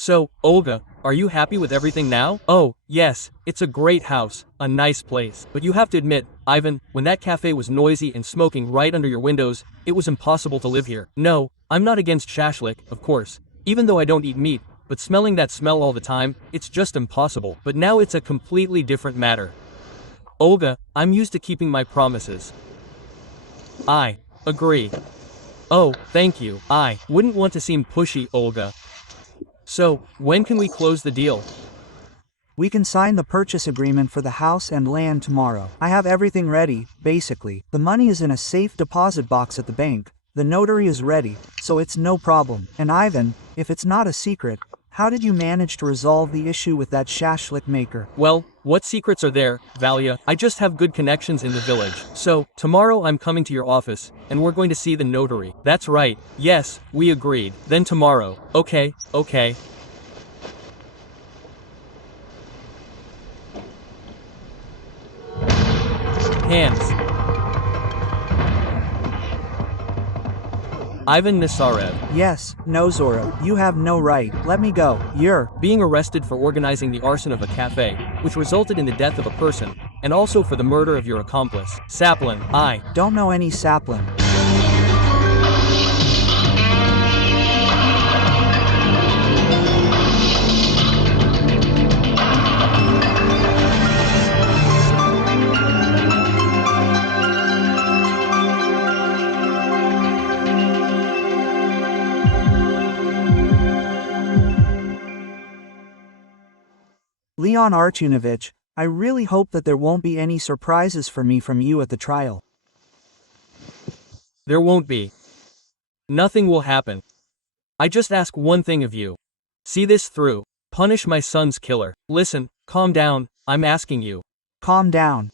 So, Olga, are you happy with everything now? Oh, yes, it's a great house, a nice place. But you have to admit, Ivan, when that cafe was noisy and smoking right under your windows, it was impossible to live here. No, I'm not against shashlik, of course, even though I don't eat meat, but smelling that smell all the time, it's just impossible. But now it's a completely different matter. Olga, I'm used to keeping my promises. I agree. Oh, thank you. I wouldn't want to seem pushy, Olga. So, when can we close the deal? We can sign the purchase agreement for the house and land tomorrow. I have everything ready, basically. The money is in a safe deposit box at the bank. The notary is ready, so it's no problem. And Ivan, if it's not a secret, how did you manage to resolve the issue with that shashlik maker? Well, what secrets are there, Valia? I just have good connections in the village. So, tomorrow I'm coming to your office, and we're going to see the notary. That's right. Yes, we agreed. Then tomorrow. Okay. Hands. Ivan Nosyrevich. Yes, Nosyrevich, you have no right. Let me go. You're being arrested for organizing the arson of a cafe, which resulted in the death of a person, and also for the murder of your accomplice, Czaplin. I don't know any Czaplin. Leon Artunovich, I really hope that there won't be any surprises for me from you at the trial. There won't be. Nothing will happen. I just ask one thing of you. See this through. Punish my son's killer. Listen, calm down, I'm asking you. Calm down.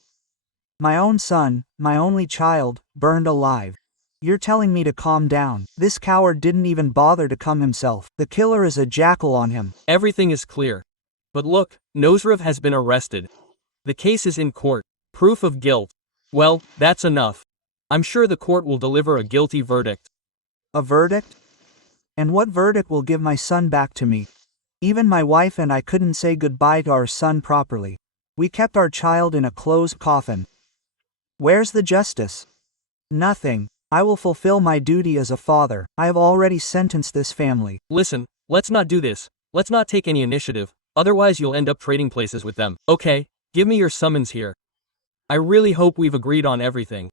My own son, my only child, burned alive. You're telling me to calm down. This coward didn't even bother to come himself. The killer is a jackal on him. Everything is clear. But look, Nosyrevich has been arrested. The case is in court. Proof of guilt. Well, that's enough. I'm sure the court will deliver a guilty verdict. A verdict? And what verdict will give my son back to me? Even my wife and I couldn't say goodbye to our son properly. We kept our child in a closed coffin. Where's the justice? Nothing. I will fulfill my duty as a father. I have already sentenced this family. Listen, let's not do this. Let's not take any initiative. Otherwise you'll end up trading places with them. Okay, give me your summons here. I really hope we've agreed on everything.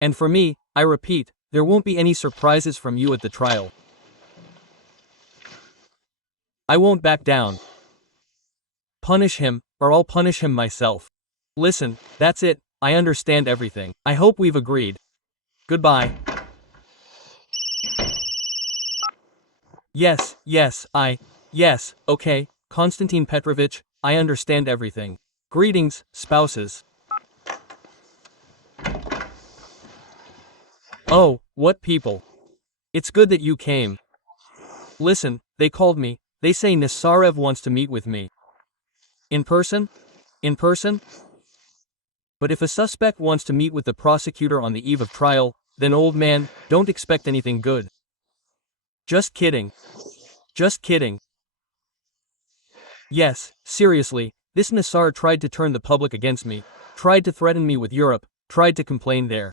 And for me, I repeat, there won't be any surprises from you at the trial. I won't back down. Punish him, or I'll punish him myself. Listen, that's it, I understand everything. I hope we've agreed. Goodbye. Yes, okay, Konstantin Petrovich, I understand everything. Greetings, spouses. Oh, what people. It's good that you came. Listen, they called me, they say Nosyrevich wants to meet with me. In person? In person? But if a suspect wants to meet with the prosecutor on the eve of trial, then old man, don't expect anything good. Just kidding. Just kidding. Yes, seriously, this Nosyrevich tried to turn the public against me, tried to threaten me with Europe, tried to complain there.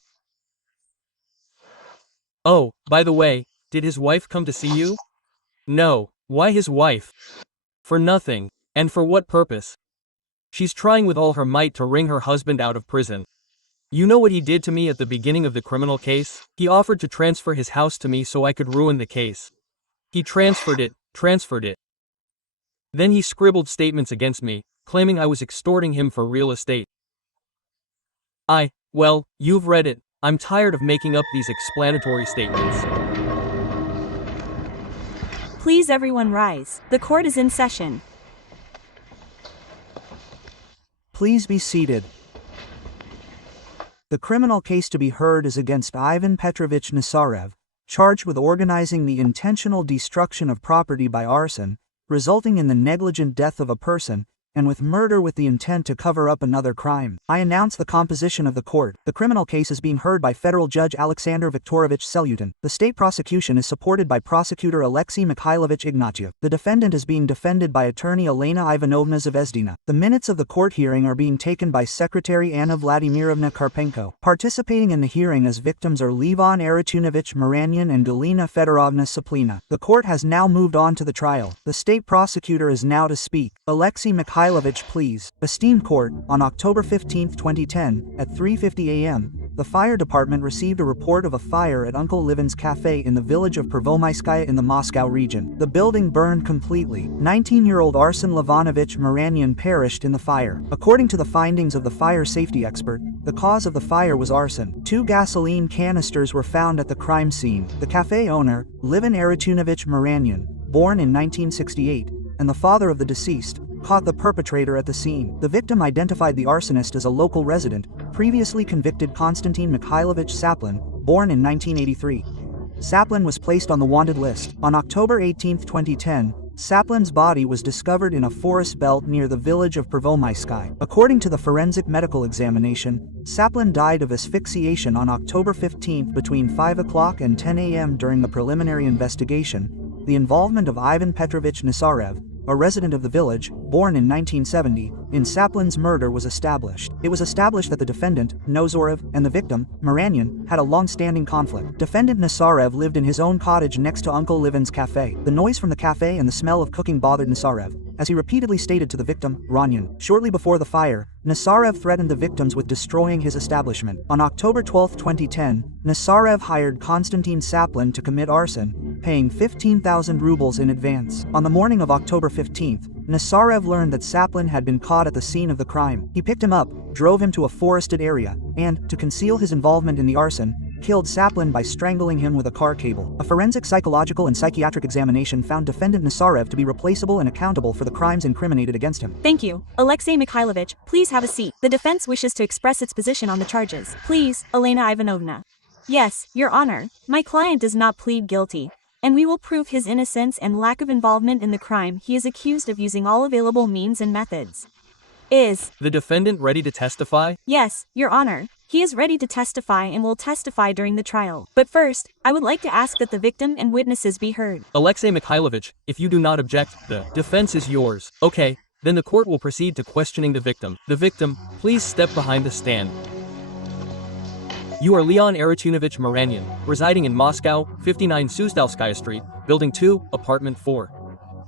Oh, by the way, did his wife come to see you? No, why his wife? For nothing, and for what purpose? She's trying with all her might to wring her husband out of prison. You know what he did to me at the beginning of the criminal case? He offered to transfer his house to me so I could ruin the case. He transferred it. Then he scribbled statements against me, claiming I was extorting him for real estate. Well, you've read it. I'm tired of making up these explanatory statements. Please everyone rise. The court is in session. Please be seated. The criminal case to be heard is against Ivan Petrovich Nosyrevich, charged with organizing the intentional destruction of property by arson, resulting in the negligent death of a person, and with murder with the intent to cover up another crime. I announce the composition of the court. The criminal case is being heard by Federal Judge Alexander Viktorovich Selyutin. The state prosecution is supported by prosecutor Alexei Mikhailovich Ignatiev. The defendant is being defended by attorney Elena Ivanovna Zvezdina. The minutes of the court hearing are being taken by Secretary Anna Vladimirovna Karpenko. Participating in the hearing as victims are Levon Muronian and Galina Fedorovna Czaplina. The court has now moved on to the trial. The state prosecutor is now to speak. Alexei Mikhailovich, please. Esteemed court, on October 15, 2010, at 3:50 a.m., the fire department received a report of a fire at Uncle Levon's cafe in the village of Prvomaiskaya in the Moscow region. The building burned completely. 19-year-old Arsen Levonovich Muronian perished in the fire. According to the findings of the fire safety expert, the cause of the fire was arson. 2 gasoline canisters were found at the crime scene. The cafe owner, Levon Muronian, born in 1968, and the father of the deceased, caught the perpetrator at the scene. The victim identified the arsonist as a local resident, previously convicted Konstantin Mikhailovich Czaplin, born in 1983. Czaplin was placed on the wanted list. On October 18, 2010, Czaplin's body was discovered in a forest belt near the village of Prvomaiskaya. According to the forensic medical examination, Czaplin died of asphyxiation on October 15 between 5 o'clock and 10 a.m. During the preliminary investigation. The involvement of Ivan Petrovich Nosarev, a resident of the village, born in 1970, in Czaplin's murder was established. It was established that the defendant, Nosarev, and the victim, Muronian, had a long-standing conflict. Defendant Nosarev lived in his own cottage next to Uncle Levon's cafe. The noise from the cafe and the smell of cooking bothered Nosarev, as he repeatedly stated to the victim, Muronian. Shortly before the fire, Nosarev threatened the victims with destroying his establishment. On October 12, 2010, Nosarev hired Konstantin Czaplin to commit arson, paying 15,000 rubles in advance. On the morning of October 15th, Nosarev learned that Czaplin had been caught at the scene of the crime. He picked him up, drove him to a forested area, and, to conceal his involvement in the arson, killed Czaplin by strangling him with a car cable. A forensic psychological and psychiatric examination found defendant Nosarev to be replaceable and accountable for the crimes incriminated against him. Thank you. Alexei Mikhailovich, please have a seat. The defense wishes to express its position on the charges. Please, Elena Ivanovna. Yes, Your Honor, my client does not plead guilty, and we will prove his innocence and lack of involvement in the crime he is accused of using all available means and methods. Is the defendant ready to testify? Yes, Your Honor. He is ready to testify and will testify during the trial. But first, I would like to ask that the victim and witnesses be heard. Alexei Mikhailovich, if you do not object, the defense is yours. Okay, then the court will proceed to questioning the victim. The victim, please step behind the stand. You are Leon Aratunovich Muronian, residing in Moscow, 59 Suzdalskaya Street, Building 2, Apartment 4.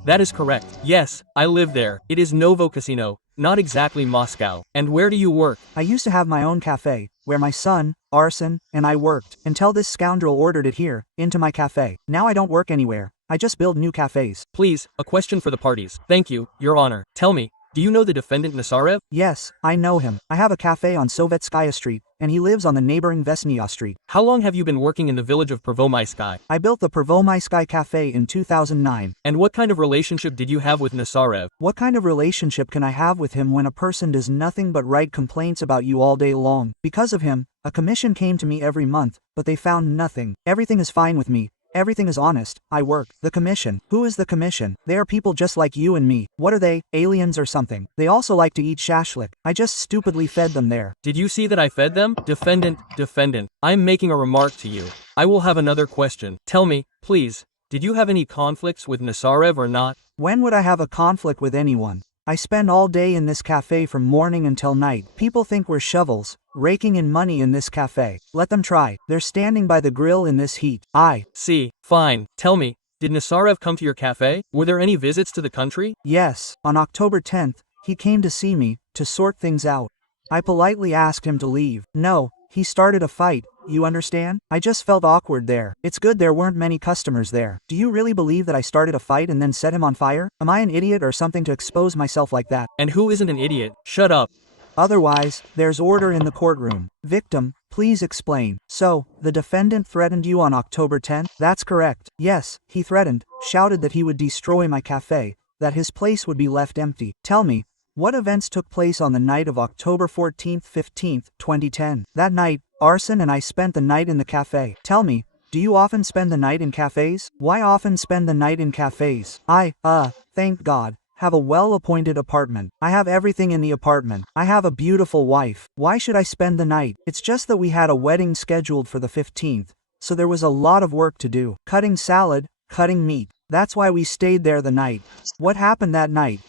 That is correct. Yes, I live there. It is Novo Casino, not exactly Moscow. And where do you work? I used to have my own cafe, where my son, Arsen, and I worked, until this scoundrel ordered it here, into my cafe. Now I don't work anywhere. I just build new cafes. Please, a question for the parties. Thank you, Your Honor. Tell me, do you know the defendant Nosarev? Yes, I know him. I have a cafe on Sovetskaya Street, and he lives on the neighboring Vesnaya Street. How long have you been working in the village of Prvomaiskaya? I built the Prvomaiskaya cafe in 2009. And what kind of relationship did you have with Nosarev? What kind of relationship can I have with him when a person does nothing but write complaints about you all day long? Because of him, a commission came to me every month, but they found nothing. Everything is fine with me. Everything is honest. I work. The commission. Who is the commission? They are people just like you and me. What are they? Aliens or something? They also like to eat shashlik. I just stupidly fed them there. Did you see that I fed them? Defendant, I'm making a remark to you. I will have another question. Tell me, please, did you have any conflicts with Nosarev or not? When would I have a conflict with anyone? I spend all day in this cafe from morning until night. People think we're shovels, raking in money in this cafe. Let them try. They're standing by the grill in this heat. I see. Fine. Tell me, did Nosarev come to your cafe? Were there any visits to the country? Yes. On October 10th, he came to see me, to sort things out. I politely asked him to leave. No, he started a fight. You understand? I just felt awkward there. It's good there weren't many customers there. Do you really believe that I started a fight and then set him on fire? Am I an idiot or something to expose myself like that? And who isn't an idiot? Shut up. Otherwise, there's order in the courtroom. Victim, please explain. So, the defendant threatened you on October 10th? That's correct. Yes, he threatened, shouted that he would destroy my cafe, that his place would be left empty. Tell me, what events took place on the night of October 14th, 15th, 2010? That night, Arsen and I spent the night in the cafe. Tell me, do you often spend the night in cafes? Why often spend the night in cafes? Thank God, have a well-appointed apartment. I have everything in the apartment. I have a beautiful wife. Why should I spend the night? It's just that we had a wedding scheduled for the 15th, so there was a lot of work to do. Cutting salad, cutting meat. That's why we stayed there the night. What happened that night?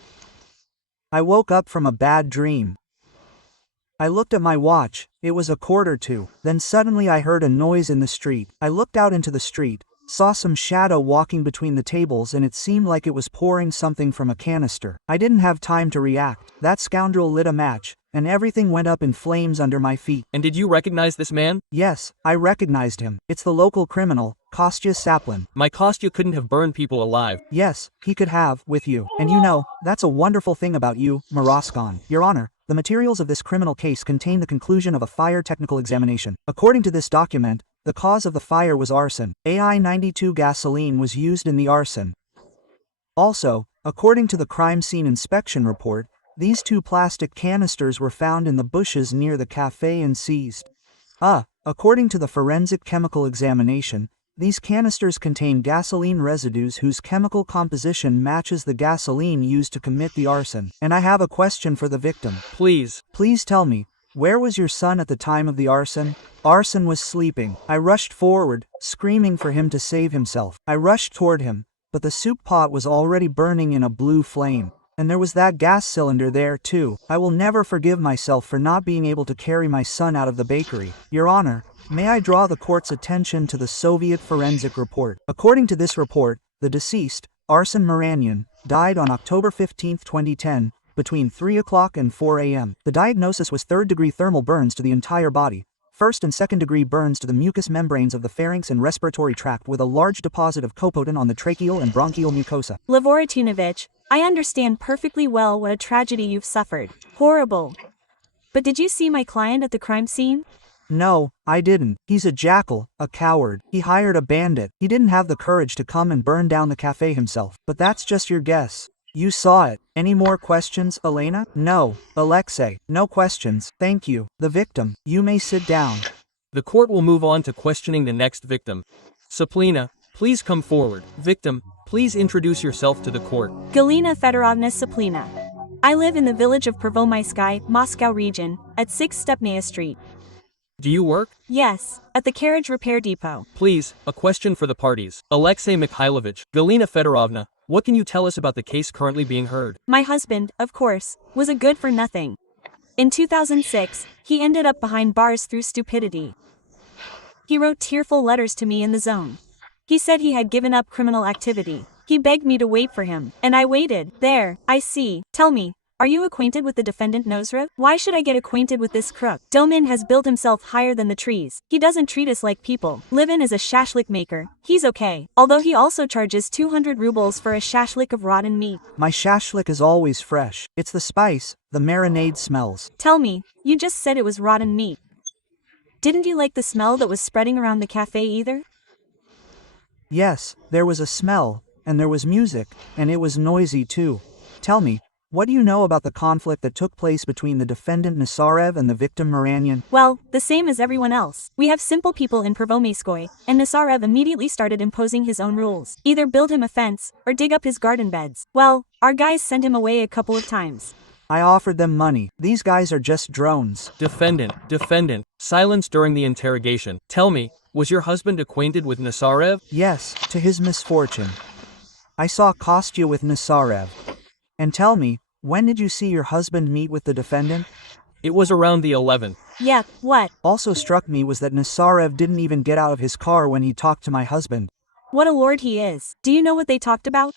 I woke up from a bad dream. I looked at my watch. It was 1:45. Then suddenly I heard a noise in the street. I looked out into the street, saw some shadow walking between the tables, and it seemed like it was pouring something from a canister. I didn't have time to react. That scoundrel lit a match, and everything went up in flames under my feet. And did you recognize this man? Yes, I recognized him. It's the local criminal, Kostya Czaplin. My Kostya couldn't have burned people alive. Yes, he could have, with you. And you know, that's a wonderful thing about you, Muroskan. Your Honor, the materials of this criminal case contain the conclusion of a fire technical examination. According to this document, the cause of the fire was arson. AI-92 gasoline was used in the arson. Also, according to the crime scene inspection report, these 2 plastic canisters were found in the bushes near the cafe and seized. According to the forensic chemical examination, these canisters contain gasoline residues whose chemical composition matches the gasoline used to commit the arson. And I have a question for the victim. Please. Please tell me, where was your son at the time of the arson? Arson was sleeping. I rushed forward, screaming for him to save himself. I rushed toward him, but the soup pot was already burning in a blue flame. And there was that gas cylinder there too. I will never forgive myself for not being able to carry my son out of the bakery. Your Honor, may I draw the court's attention to the Soviet forensic report? According to this report, the deceased, Артур Муронян, died on October 15, 2010, between 3 o'clock and 4 a.m. The diagnosis was 3rd-degree thermal burns to the entire body, 1st and 2nd-degree burns to the mucous membranes of the pharynx and respiratory tract with a large deposit of copotin on the tracheal and bronchial mucosa. Levoratinovich, I understand perfectly well what a tragedy you've suffered. Horrible. But did you see my client at the crime scene? No, I didn't. He's a jackal, a coward. He hired a bandit. He didn't have the courage to come and burn down the cafe himself. But that's just your guess. You saw it. Any more questions, Elena? No, Alexei. No questions. Thank you. The victim, you may sit down. The court will move on to questioning the next victim. Czaplina, please come forward. Victim, please introduce yourself to the court. Galina Fedorovna Czaplina. I live in the village of Prvomaiski, Moscow region, at 6 Stepnaya Street. Do you work? Yes, at the carriage repair depot. Please, a question for the parties. Alexei Mikhailovich, Galina Fedorovna, what can you tell us about the case currently being heard? My husband, of course, was a good-for-nothing. In 2006, he ended up behind bars through stupidity. He wrote tearful letters to me in the zone. He said he had given up criminal activity. He begged me to wait for him, and I waited. There, I see. Tell me, are you acquainted with the defendant Nosyrев? Why should I get acquainted with this crook? Domin has built himself higher than the trees. He doesn't treat us like people. Levon is a shashlik maker. He's okay. Although he also charges 200 rubles for a shashlik of rotten meat. My shashlik is always fresh. It's the spice, the marinade smells. Tell me, you just said it was rotten meat. Didn't you like the smell that was spreading around the cafe either? Yes, there was a smell, and there was music, and it was noisy too. Tell me, what do you know about the conflict that took place between the defendant Nosyrев and the victim Muronian? Well, the same as everyone else. We have simple people in Prvomaiskoy, and Nosyrев immediately started imposing his own rules. Either build him a fence, or dig up his garden beds. Well, our guys sent him away a couple of times. I offered them money. These guys are just drones. Defendant, silence during the interrogation. Tell me, was your husband acquainted with Nosyrев? Yes, to his misfortune. I saw Kostya with Nosyrев. And tell me, when did you see your husband meet with the defendant? It was around the 11th. Yeah, what? Also struck me was that Nosyrев didn't even get out of his car when he talked to my husband. What a lord he is. Do you know what they talked about?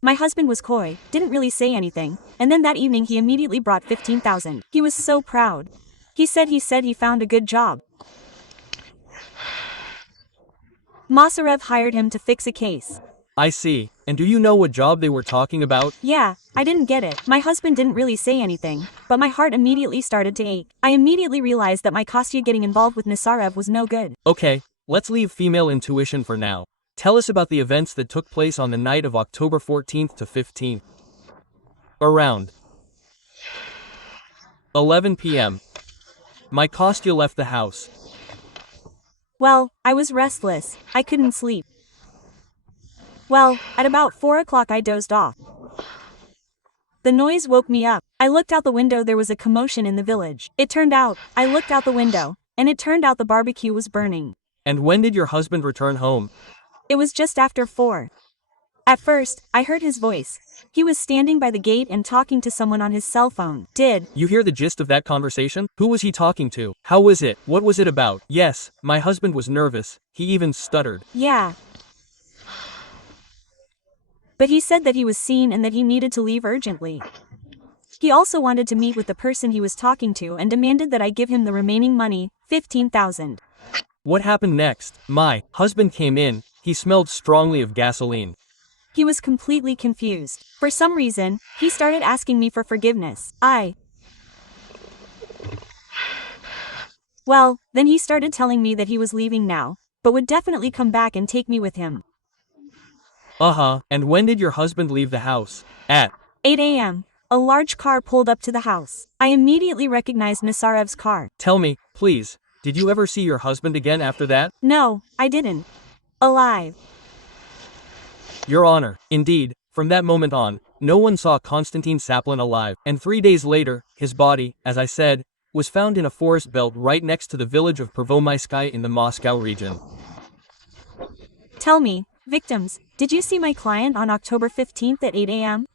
My husband was coy, didn't really say anything, and then that evening he immediately brought 15,000. He was so proud. He said he found a good job. Nosyrев hired him to fix a case. I see. And do you know what job they were talking about? Yeah, I didn't get it. My husband didn't really say anything, but my heart immediately started to ache. I immediately realized that my Kostya getting involved with Nosyrев was no good. Okay, let's leave female intuition for now. Tell us about the events that took place on the night of October 14th to 15th. Around 11 p.m. My Kostya left the house. Well, I was restless. I couldn't sleep. Well, at about 4 o'clock I dozed off. The noise woke me up. I looked out the window. There was a commotion in the village. I looked out the window, and it turned out the barbecue was burning. And when did your husband return home? It was just after 4. At first, I heard his voice. He was standing by the gate and talking to someone on his cell phone. Did You hear the gist of that conversation? Who was he talking to? How was it? What was it about? Yes, my husband was nervous. He even stuttered. Yeah. But he said that he was seen and that he needed to leave urgently. He also wanted to meet with the person he was talking to and demanded that I give him the remaining money, $15,000. What happened next? My husband came in. He smelled strongly of gasoline. He was completely confused. For some reason, he started asking me for forgiveness. Well, then he started telling me that he was leaving now, but would definitely come back and take me with him. And when did your husband leave the house? At 8 a.m. A large car pulled up to the house. I immediately recognized Nosyrev's car. Tell me, please, did you ever see your husband again after that? No, I didn't. Alive. Your Honor, indeed, from that moment on, no one saw Konstantin Czaplin alive, and 3 days later, his body, as I said, was found in a forest belt right next to the village of Prvomaiskaya in the Moscow region. Tell me, victims, did you see my client on October 15th at 8 a.m.?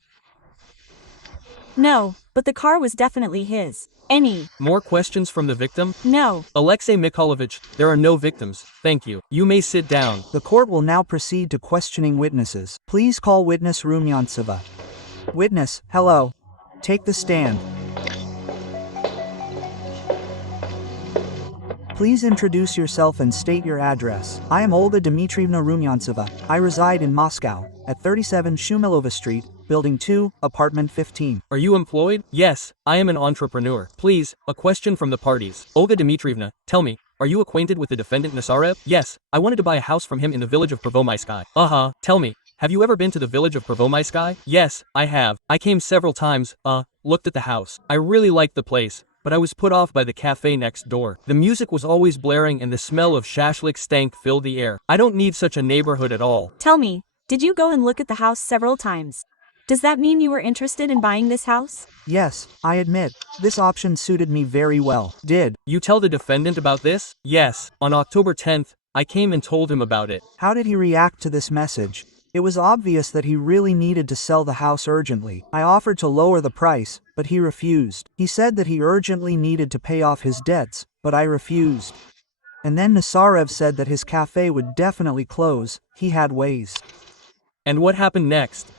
No, but the car was definitely his. Any more questions from the victim? No. Alexei Mikhailovich, there are no victims, thank you. You may sit down. The court will now proceed to questioning witnesses. Please call witness Rumyantseva. Witness, hello. Take the stand. Please introduce yourself and state your address. I am Olga Dmitrievna Rumyantseva. I reside in Moscow, at 37 Shumilova Street, Building 2, Apartment 15. Are you employed? Yes, I am an entrepreneur. Please, a question from the parties. Olga Dmitrievna, tell me, are you acquainted with the defendant Nosyrev? Yes, I wanted to buy a house from him in the village of Prvomaiskaya. Tell me, have you ever been to the village of Prvomaiskaya? Yes, I have. I came several times, looked at the house. I really liked the place, but I was put off by the cafe next door. The music was always blaring and the smell of shashlik stank filled the air. I don't need such a neighborhood at all. Tell me, did you go and look at the house several times? Does that mean you were interested in buying this house? Yes, I admit, this option suited me very well. Did you tell the defendant about this? Yes, on October 10th, I came and told him about it. How did he react to this message? It was obvious that he really needed to sell the house urgently. I offered to lower the price, but he refused. He said that he urgently needed to pay off his debts, but I refused. And then Nosyrev said that his cafe would definitely close. He had ways. And what happened next?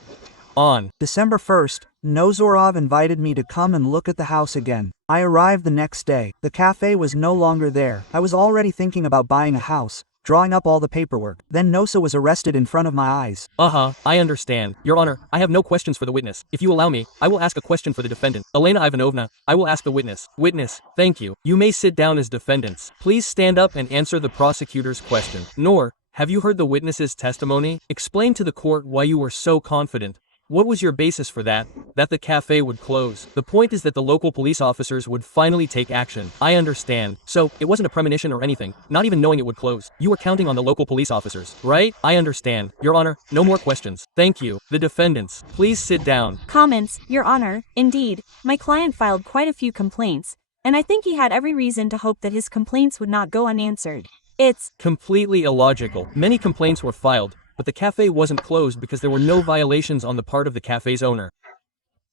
On December 1st, Nosyrev invited me to come and look at the house again. I arrived the next day. The cafe was no longer there. I was already thinking about buying a house, drawing up all the paperwork. Then Nosa was arrested in front of my eyes. I understand. Your Honor, I have no questions for the witness. If you allow me, I will ask a question for the defendant. Elena Ivanovna, I will ask the witness. Witness, thank you. You may sit down as defendants. Please stand up and answer the prosecutor's question. Nor, have you heard the witness's testimony? Explain to the court why you were so confident. What was your basis for that the cafe would close? The point is that the local police officers would finally take action. I understand. So, it wasn't a premonition or anything, not even knowing it would close. You were counting on the local police officers, right? I understand. Your Honor, no more questions. Thank you. The defendants, please sit down. Comments, Your Honor, indeed, my client filed quite a few complaints, and I think he had every reason to hope that his complaints would not go unanswered. It's completely illogical. Many complaints were filed, but the cafe wasn't closed because there were no violations on the part of the cafe's owner.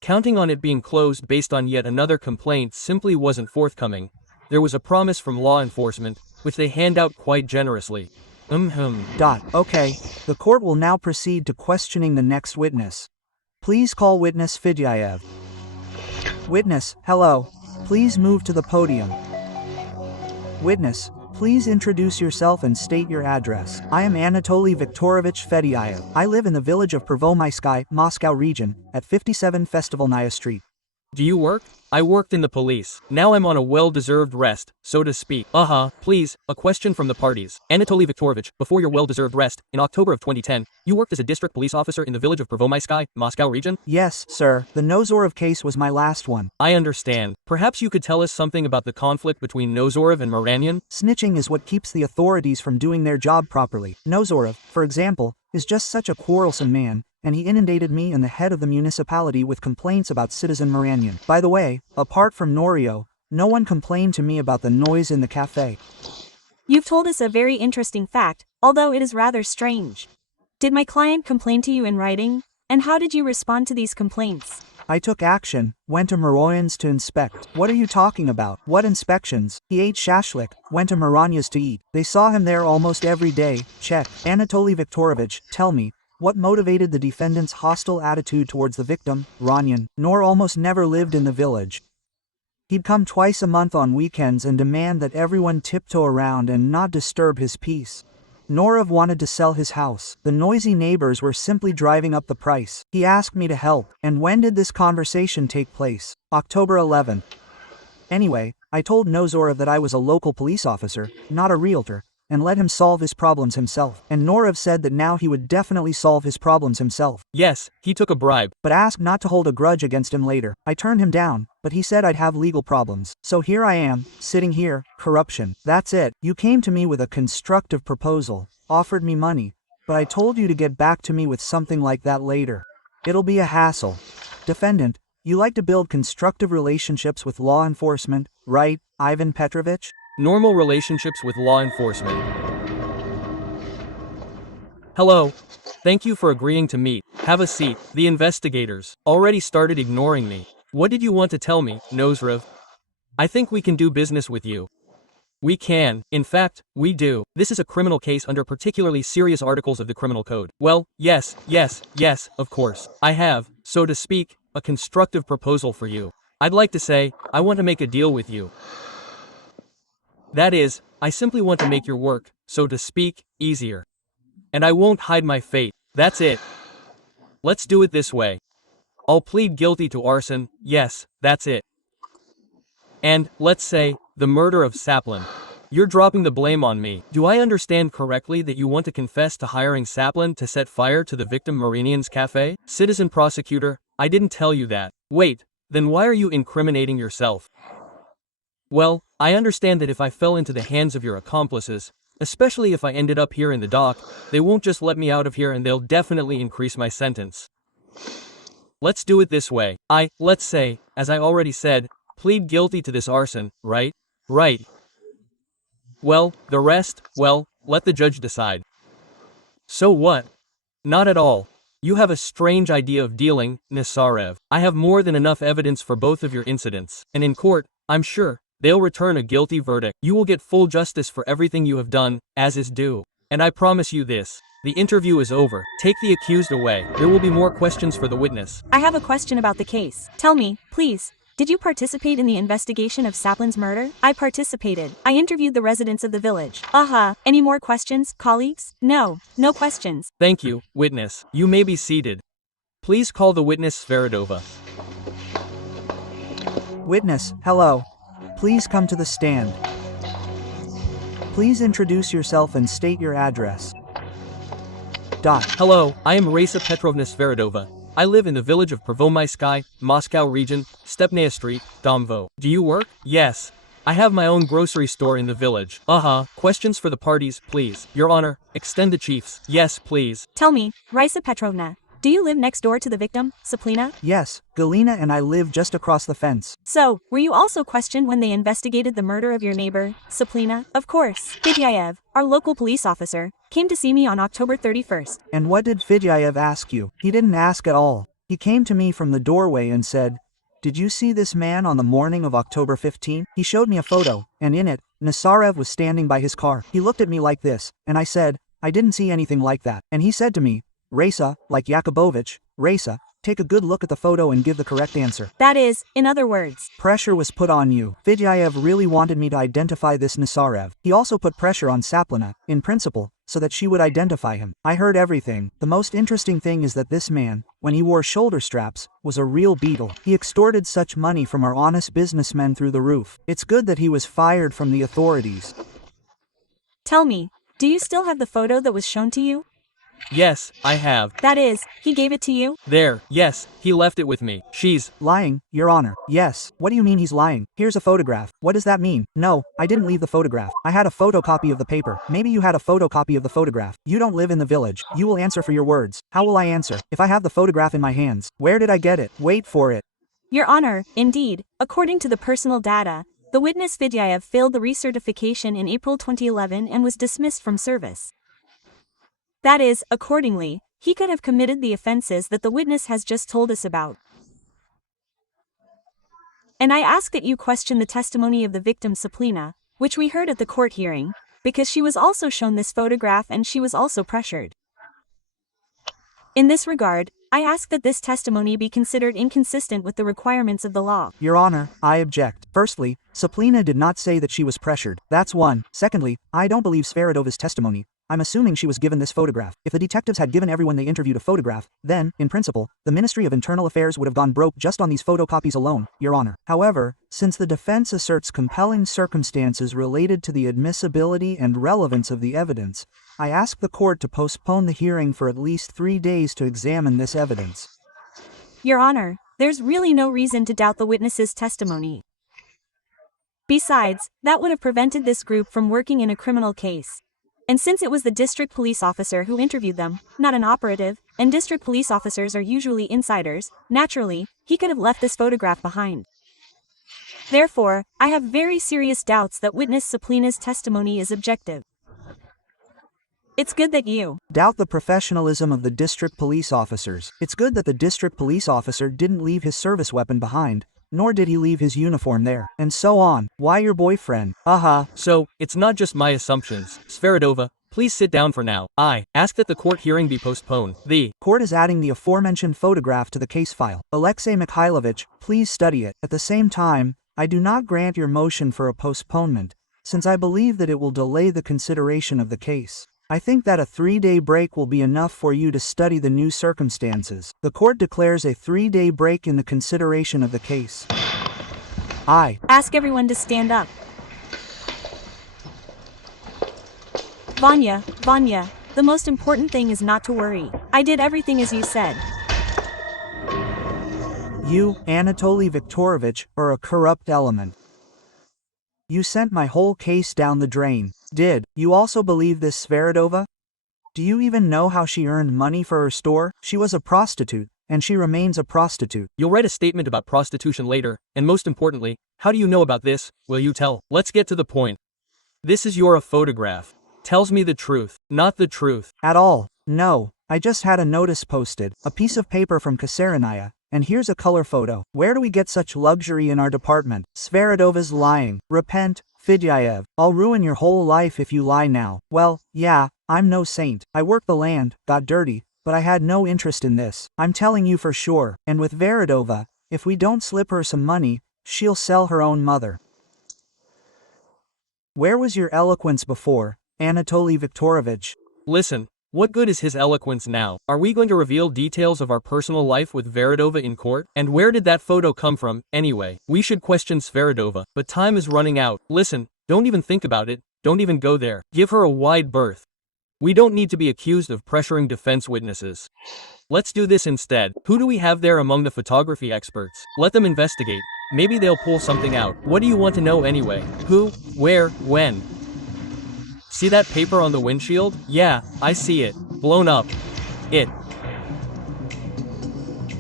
Counting on it being closed based on yet another complaint simply wasn't forthcoming. There was a promise from law enforcement, which they hand out quite generously. Okay, the court will now proceed to questioning the next witness. Please call witness Fidyaev. Witness, hello. Please move to the podium. Witness, please introduce yourself and state your address. I am Anatoly Viktorovich Fedyaev. I live in the village of Prvomaiskaya, Moscow region, at 57 Festivalnaya Street. Do you work? I worked in the police. Now I'm on a well-deserved rest, so to speak. Please, a question from the parties. Anatoly Viktorovich, before your well-deserved rest, in October of 2010, you worked as a district police officer in the village of Prvomaiskaya, Moscow region? Yes, sir. The Nosyrev case was my last one. I understand. Perhaps you could tell us something about the conflict between Nosyrev and Muronian? Snitching is what keeps the authorities from doing their job properly. Nosyrev, for example, is just such a quarrelsome man, and he inundated me and the head of the municipality with complaints about citizen Mouroнян. By the way, apart from Norio, no one complained to me about the noise in the cafe. You've told us a very interesting fact, although it is rather strange. Did my client complain to you in writing? And how did you respond to these complaints? I took action, went to Mouroñan's to inspect. What are you talking about? What inspections? He ate shashlik, went to Mouroñan's to eat. They saw him there almost every day. Check. Anatoly Viktorovich, tell me, what motivated the defendant's hostile attitude towards the victim, Mouroнян? Nor almost never lived in the village. He'd come twice a month on weekends and demand that everyone tiptoe around and not disturb his peace. Norov wanted to sell his house. The noisy neighbors were simply driving up the price. He asked me to help. And when did this conversation take place? October 11th. Anyway, I told Nozorov that I was a local police officer, not a realtor, and let him solve his problems himself. And Norov said that now he would definitely solve his problems himself. Yes, he took a bribe. But asked not to hold a grudge against him later. I turned him down, but he said I'd have legal problems. So here I am, sitting here, corruption. That's it. You came to me with a constructive proposal, offered me money, but I told you to get back to me with something like that later. It'll be a hassle. Defendant, you like to build constructive relationships with law enforcement, right, Ivan Petrovich? Normal relationships with law enforcement. Hello. Thank you for agreeing to meet. Have a seat. The investigators already started ignoring me. What did you want to tell me, Nozrev? I think we can do business with you. We can. In fact, we do. This is a criminal case under particularly serious articles of the criminal code. Well, yes, of course. I have, so to speak, a constructive proposal for you. I'd like to say, I want to make a deal with you. That is, I simply want to make your work, so to speak, easier. And I won't hide my fate. That's it. Let's do it this way. I'll plead guilty to arson, yes, that's it. And, let's say, the murder of Czaplin. You're dropping the blame on me. Do I understand correctly that you want to confess to hiring Czaplin to set fire to the victim Mouroñan's cafe? Citizen prosecutor, I didn't tell you that. Wait, then why are you incriminating yourself? Well, I understand that if I fell into the hands of your accomplices, especially if I ended up here in the dock, they won't just let me out of here and they'll definitely increase my sentence. Let's do it this way. Let's say, as I already said, plead guilty to this arson, right? Right. Well, the rest, well, let the judge decide. So what? Not at all. You have a strange idea of dealing, Nosyrevich. I have more than enough evidence for both of your incidents, and in court, I'm sure, they'll return a guilty verdict. You will get full justice for everything you have done, as is due. And I promise you this. The interview is over. Take the accused away. There will be more questions for the witness. I have a question about the case. Tell me, please. Did you participate in the investigation of Czaplin's murder? I participated. I interviewed the residents of the village. Any more questions, colleagues? No questions. Thank you, witness. You may be seated. Please call the witness Sveridova. Witness, hello. Please come to the stand. Please introduce yourself and state your address. Hello, I am Raisa Petrovna Sveridova. I live in the village of Prvomysky, Moscow region, Stepnaya Street, Domvo. Do you work? Yes. I have my own grocery store in the village. Questions for the parties, please. Your Honor, extend the chiefs. Yes, please. Tell me, Raisa Petrovna, do you live next door to the victim, Czaplina? Yes, Galina and I live just across the fence. So, were you also questioned when they investigated the murder of your neighbor, Czaplina? Of course. Fedyaev, our local police officer, came to see me on October 31st. And what did Fedyaev ask you? He didn't ask at all. He came to me from the doorway and said, "Did you see this man on the morning of October 15th? He showed me a photo, and in it, Nosyrevich was standing by his car. He looked at me like this, and I said, I didn't see anything like that. And he said to me, Raisa, like Yakubovich, Raisa, take a good look at the photo and give the correct answer." That is, in other words, pressure was put on you. Fedyaev really wanted me to identify this Nosyrevich. He also put pressure on Czaplina, in principle, so that she would identify him. I heard everything. The most interesting thing is that this man, when he wore shoulder straps, was a real beetle. He extorted such money from our honest businessmen through the roof. It's good that he was fired from the authorities. Tell me, do you still have the photo that was shown to you? Yes, I have. That is, he gave it to you? There, yes, he left it with me. She's Lying, Your Honor. Yes. What do you mean he's lying? Here's a photograph. What does that mean? No, I didn't leave the photograph. I had a photocopy of the paper. Maybe you had a photocopy of the photograph. You don't live in the village. You will answer for your words. How will I answer if I have the photograph in my hands? Where did I get it? Wait for it. Your Honor, indeed, according to the personal data, the witness Vidyayev failed the recertification in April 2011 and was dismissed from service. That is, accordingly, he could have committed the offenses that the witness has just told us about. And I ask that you question the testimony of the victim Czaplina, which we heard at the court hearing, because she was also shown this photograph and she was also pressured. In this regard, I ask that this testimony be considered inconsistent with the requirements of the law. Your Honor, I object. Firstly, Czaplina did not say that she was pressured. That's one. Secondly, I don't believe Sveridova's testimony. I'm assuming she was given this photograph. If the detectives had given everyone they interviewed a photograph, then, in principle, the Ministry of Internal Affairs would have gone broke just on these photocopies alone, Your Honor. However, since the defense asserts compelling circumstances related to the admissibility and relevance of the evidence, I ask the court to postpone the hearing for at least 3 days to examine this evidence. Your Honor, there's really no reason to doubt the witness's testimony. Besides, that would have prevented this group from working in a criminal case. And since it was the district police officer who interviewed them, not an operative, and district police officers are usually insiders, naturally, he could have left this photograph behind. Therefore, I have very serious doubts that witness Czaplina's testimony is objective. It's good that you doubt the professionalism of the district police officers. It's good that the district police officer didn't leave his service weapon behind, nor did he leave his uniform there, and so on. Why your boyfriend? So, it's not just my assumptions. Sveridova, please sit down for now. I ask that the court hearing be postponed. The court is adding the aforementioned photograph to the case file. Alexei Mikhailovich, please study it. At the same time, I do not grant your motion for a postponement, since I believe that it will delay the consideration of the case. I think that a 3-day break will be enough for you to study the new circumstances. The court declares a 3-day break in the consideration of the case. I ask everyone to stand up. Vanya, the most important thing is not to worry. I did everything as you said. You, Anatoly Viktorovich, are a corrupt element. You sent my whole case down the drain. Did you also believe this Sveridova? Do you even know how she earned money for her store? She was a prostitute, and she remains a prostitute. You'll write a statement about prostitution later, and most importantly, how do you know about this? Will you tell? Let's get to the point. This is your photograph. Tells me the truth, not the truth. At all. No, I just had a notice posted, a piece of paper from Kasernaya, and here's a color photo. Where do we get such luxury in our department? Sveridova's lying. Repent, Vidyayev. I'll ruin your whole life if you lie now. Well, yeah, I'm no saint. I worked the land, got dirty, but I had no interest in this. I'm telling you for sure. And with Sveridova, if we don't slip her some money, she'll sell her own mother. Where was your eloquence before, Anatoly Viktorovich? Listen, what good is his eloquence now? Are we going to reveal details of our personal life with Sveridova in court? And where did that photo come from, anyway? We should question Sveridova, but time is running out. Listen, don't even think about it, don't even go there. Give her a wide berth. We don't need to be accused of pressuring defense witnesses. Let's do this instead. Who do we have there among the photography experts? Let them investigate. Maybe they'll pull something out. What do you want to know anyway? Who, where, when? See that paper on the windshield? Yeah, I see it. Blown up. It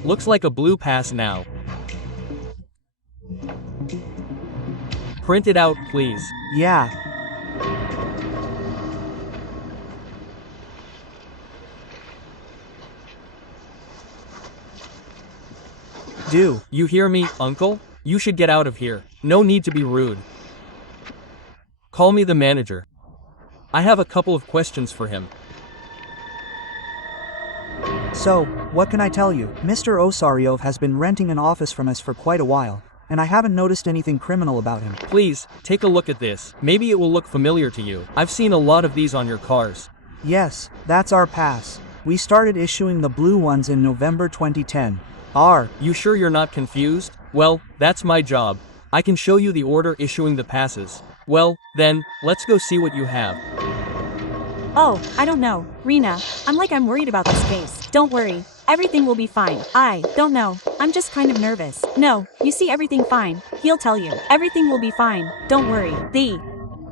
looks like a blue pass now. Print it out, please. Yeah. Do you hear me, uncle? You should get out of here. No need to be rude. Call me the manager. I have a couple of questions for him. So, what can I tell you? Mr. Osaryov has been renting an office from us for quite a while, and I haven't noticed anything criminal about him. Please, take a look at this. Maybe it will look familiar to you. I've seen a lot of these on your cars. Yes, that's our pass. We started issuing the blue ones in November 2010. You sure you're not confused? Well, that's my job. I can show you the order issuing the passes. Well, then, let's go see what you have. Oh, I don't know, Rena. I'm worried about this case. Don't worry. Everything will be fine. I don't know. I'm just kind of nervous. No, you see everything fine. He'll tell you. Everything will be fine. Don't worry. The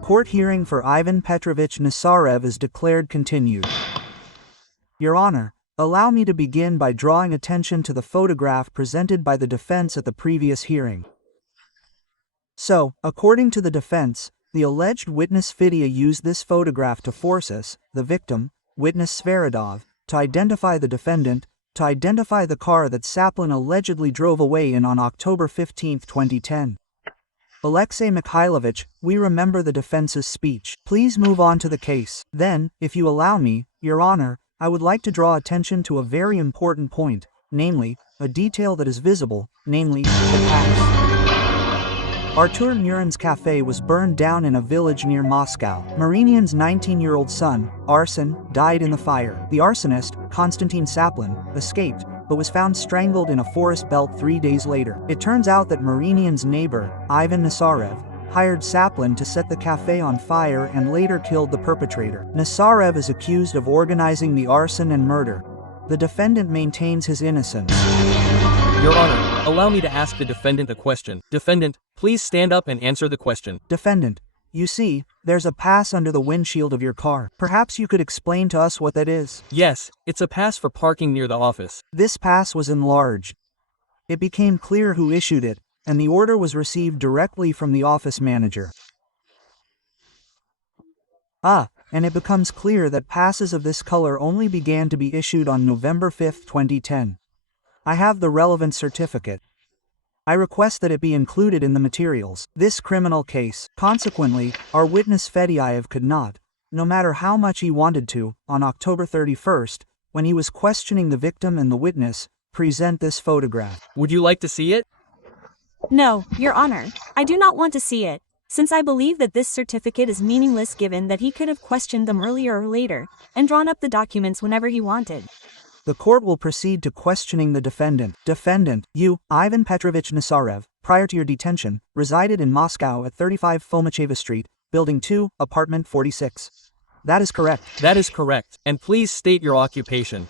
Court hearing for Ivan Petrovich Nosyrevich is declared continued. Your Honor, allow me to begin by drawing attention to the photograph presented by the defense at the previous hearing. So, according to the defense, the alleged witness Fidya used this photograph to force us, the victim, witness Sveridov, to identify the defendant, to identify the car that Czaplin allegedly drove away in on October 15, 2010. Alexei Mikhailovich, we remember the defense's speech. Please move on to the case. Then, if you allow me, Your Honor, I would like to draw attention to a very important point, namely, a detail that is visible, namely, the past. Artur Muronian's cafe was burned down in a village near Moscow. Muronian's 19-year-old son, Arsen, died in the fire. The arsonist, Konstantin Czaplin, escaped, but was found strangled in a forest belt 3 days later. It turns out that Muronian's neighbor, Ivan Nosyrevich, hired Czaplin to set the cafe on fire and later killed the perpetrator. Nosyrevich is accused of organizing the arson and murder. The defendant maintains his innocence. Your Honor, allow me to ask the defendant a question. Defendant, please stand up and answer the question. Defendant, you see, there's a pass under the windshield of your car. Perhaps you could explain to us what that is? Yes, it's a pass for parking near the office. This pass was enlarged. It became clear who issued it, and the order was received directly from the office manager. And it becomes clear that passes of this color only began to be issued on November 5, 2010. I have the relevant certificate. I request that it be included in the materials. This criminal case. Consequently, our witness Fedyaev could not, no matter how much he wanted to, on October 31st, when he was questioning the victim and the witness, present this photograph. Would you like to see it? No, Your Honor, I do not want to see it, since I believe that this certificate is meaningless given that he could have questioned them earlier or later, and drawn up the documents whenever he wanted. The court will proceed to questioning the defendant. Defendant, you, Ivan Petrovich Nosyrevich, prior to your detention, resided in Moscow at 35 Fomacheva Street, Building 2, Apartment 46. That is correct. That is correct. And please state your occupation.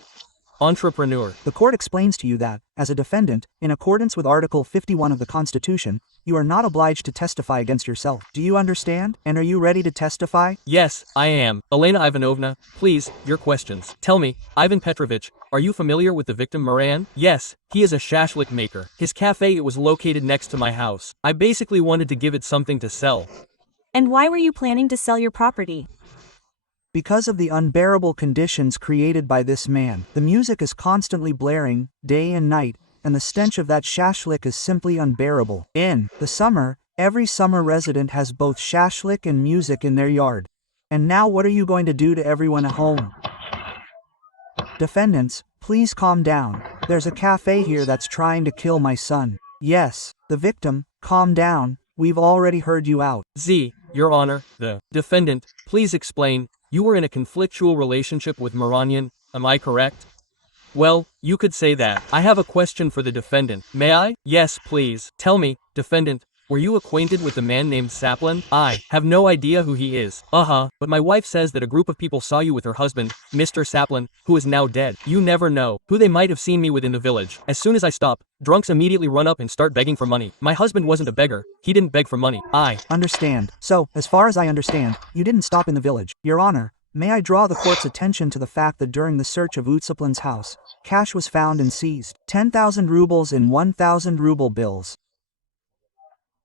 Entrepreneur. The court explains to you that, as a defendant, in accordance with Article 51 of the Constitution, you are not obliged to testify against yourself. Do you understand? And are you ready to testify? Yes, I am. Elena Ivanovna, please, your questions. Tell me, Ivan Petrovich, are you familiar with the victim Muronian? Yes, he is a shashlik maker. His cafe was located next to my house. I basically wanted to give it something to sell. And why were you planning to sell your property? Because of the unbearable conditions created by this man. The music is constantly blaring, day and night, and the stench of that shashlik is simply unbearable. In the summer, every summer resident has both shashlik and music in their yard. And now what are you going to do to everyone at home? Defendants, please calm down. There's a cafe here that's trying to kill my son. Yes, the victim, calm down, we've already heard you out. Your Honor, the defendant, please explain. You were in a conflictual relationship with Muronian, am I correct? Well, you could say that. I have a question for the defendant. May I? Yes, please. Tell me, defendant, were you acquainted with the man named Czaplin? I have no idea who he is. But my wife says that a group of people saw you with her husband, Mr. Czaplin, who is now dead. You never know who they might have seen me with in the village. As soon as I stop, drunks immediately run up and start begging for money. My husband wasn't a beggar. He didn't beg for money. I understand. So, as far as I understand, you didn't stop in the village. Your Honor, may I draw the court's attention to the fact that during the search of Tsaplin's house, cash was found and seized. 10,000 rubles in 1,000 ruble bills.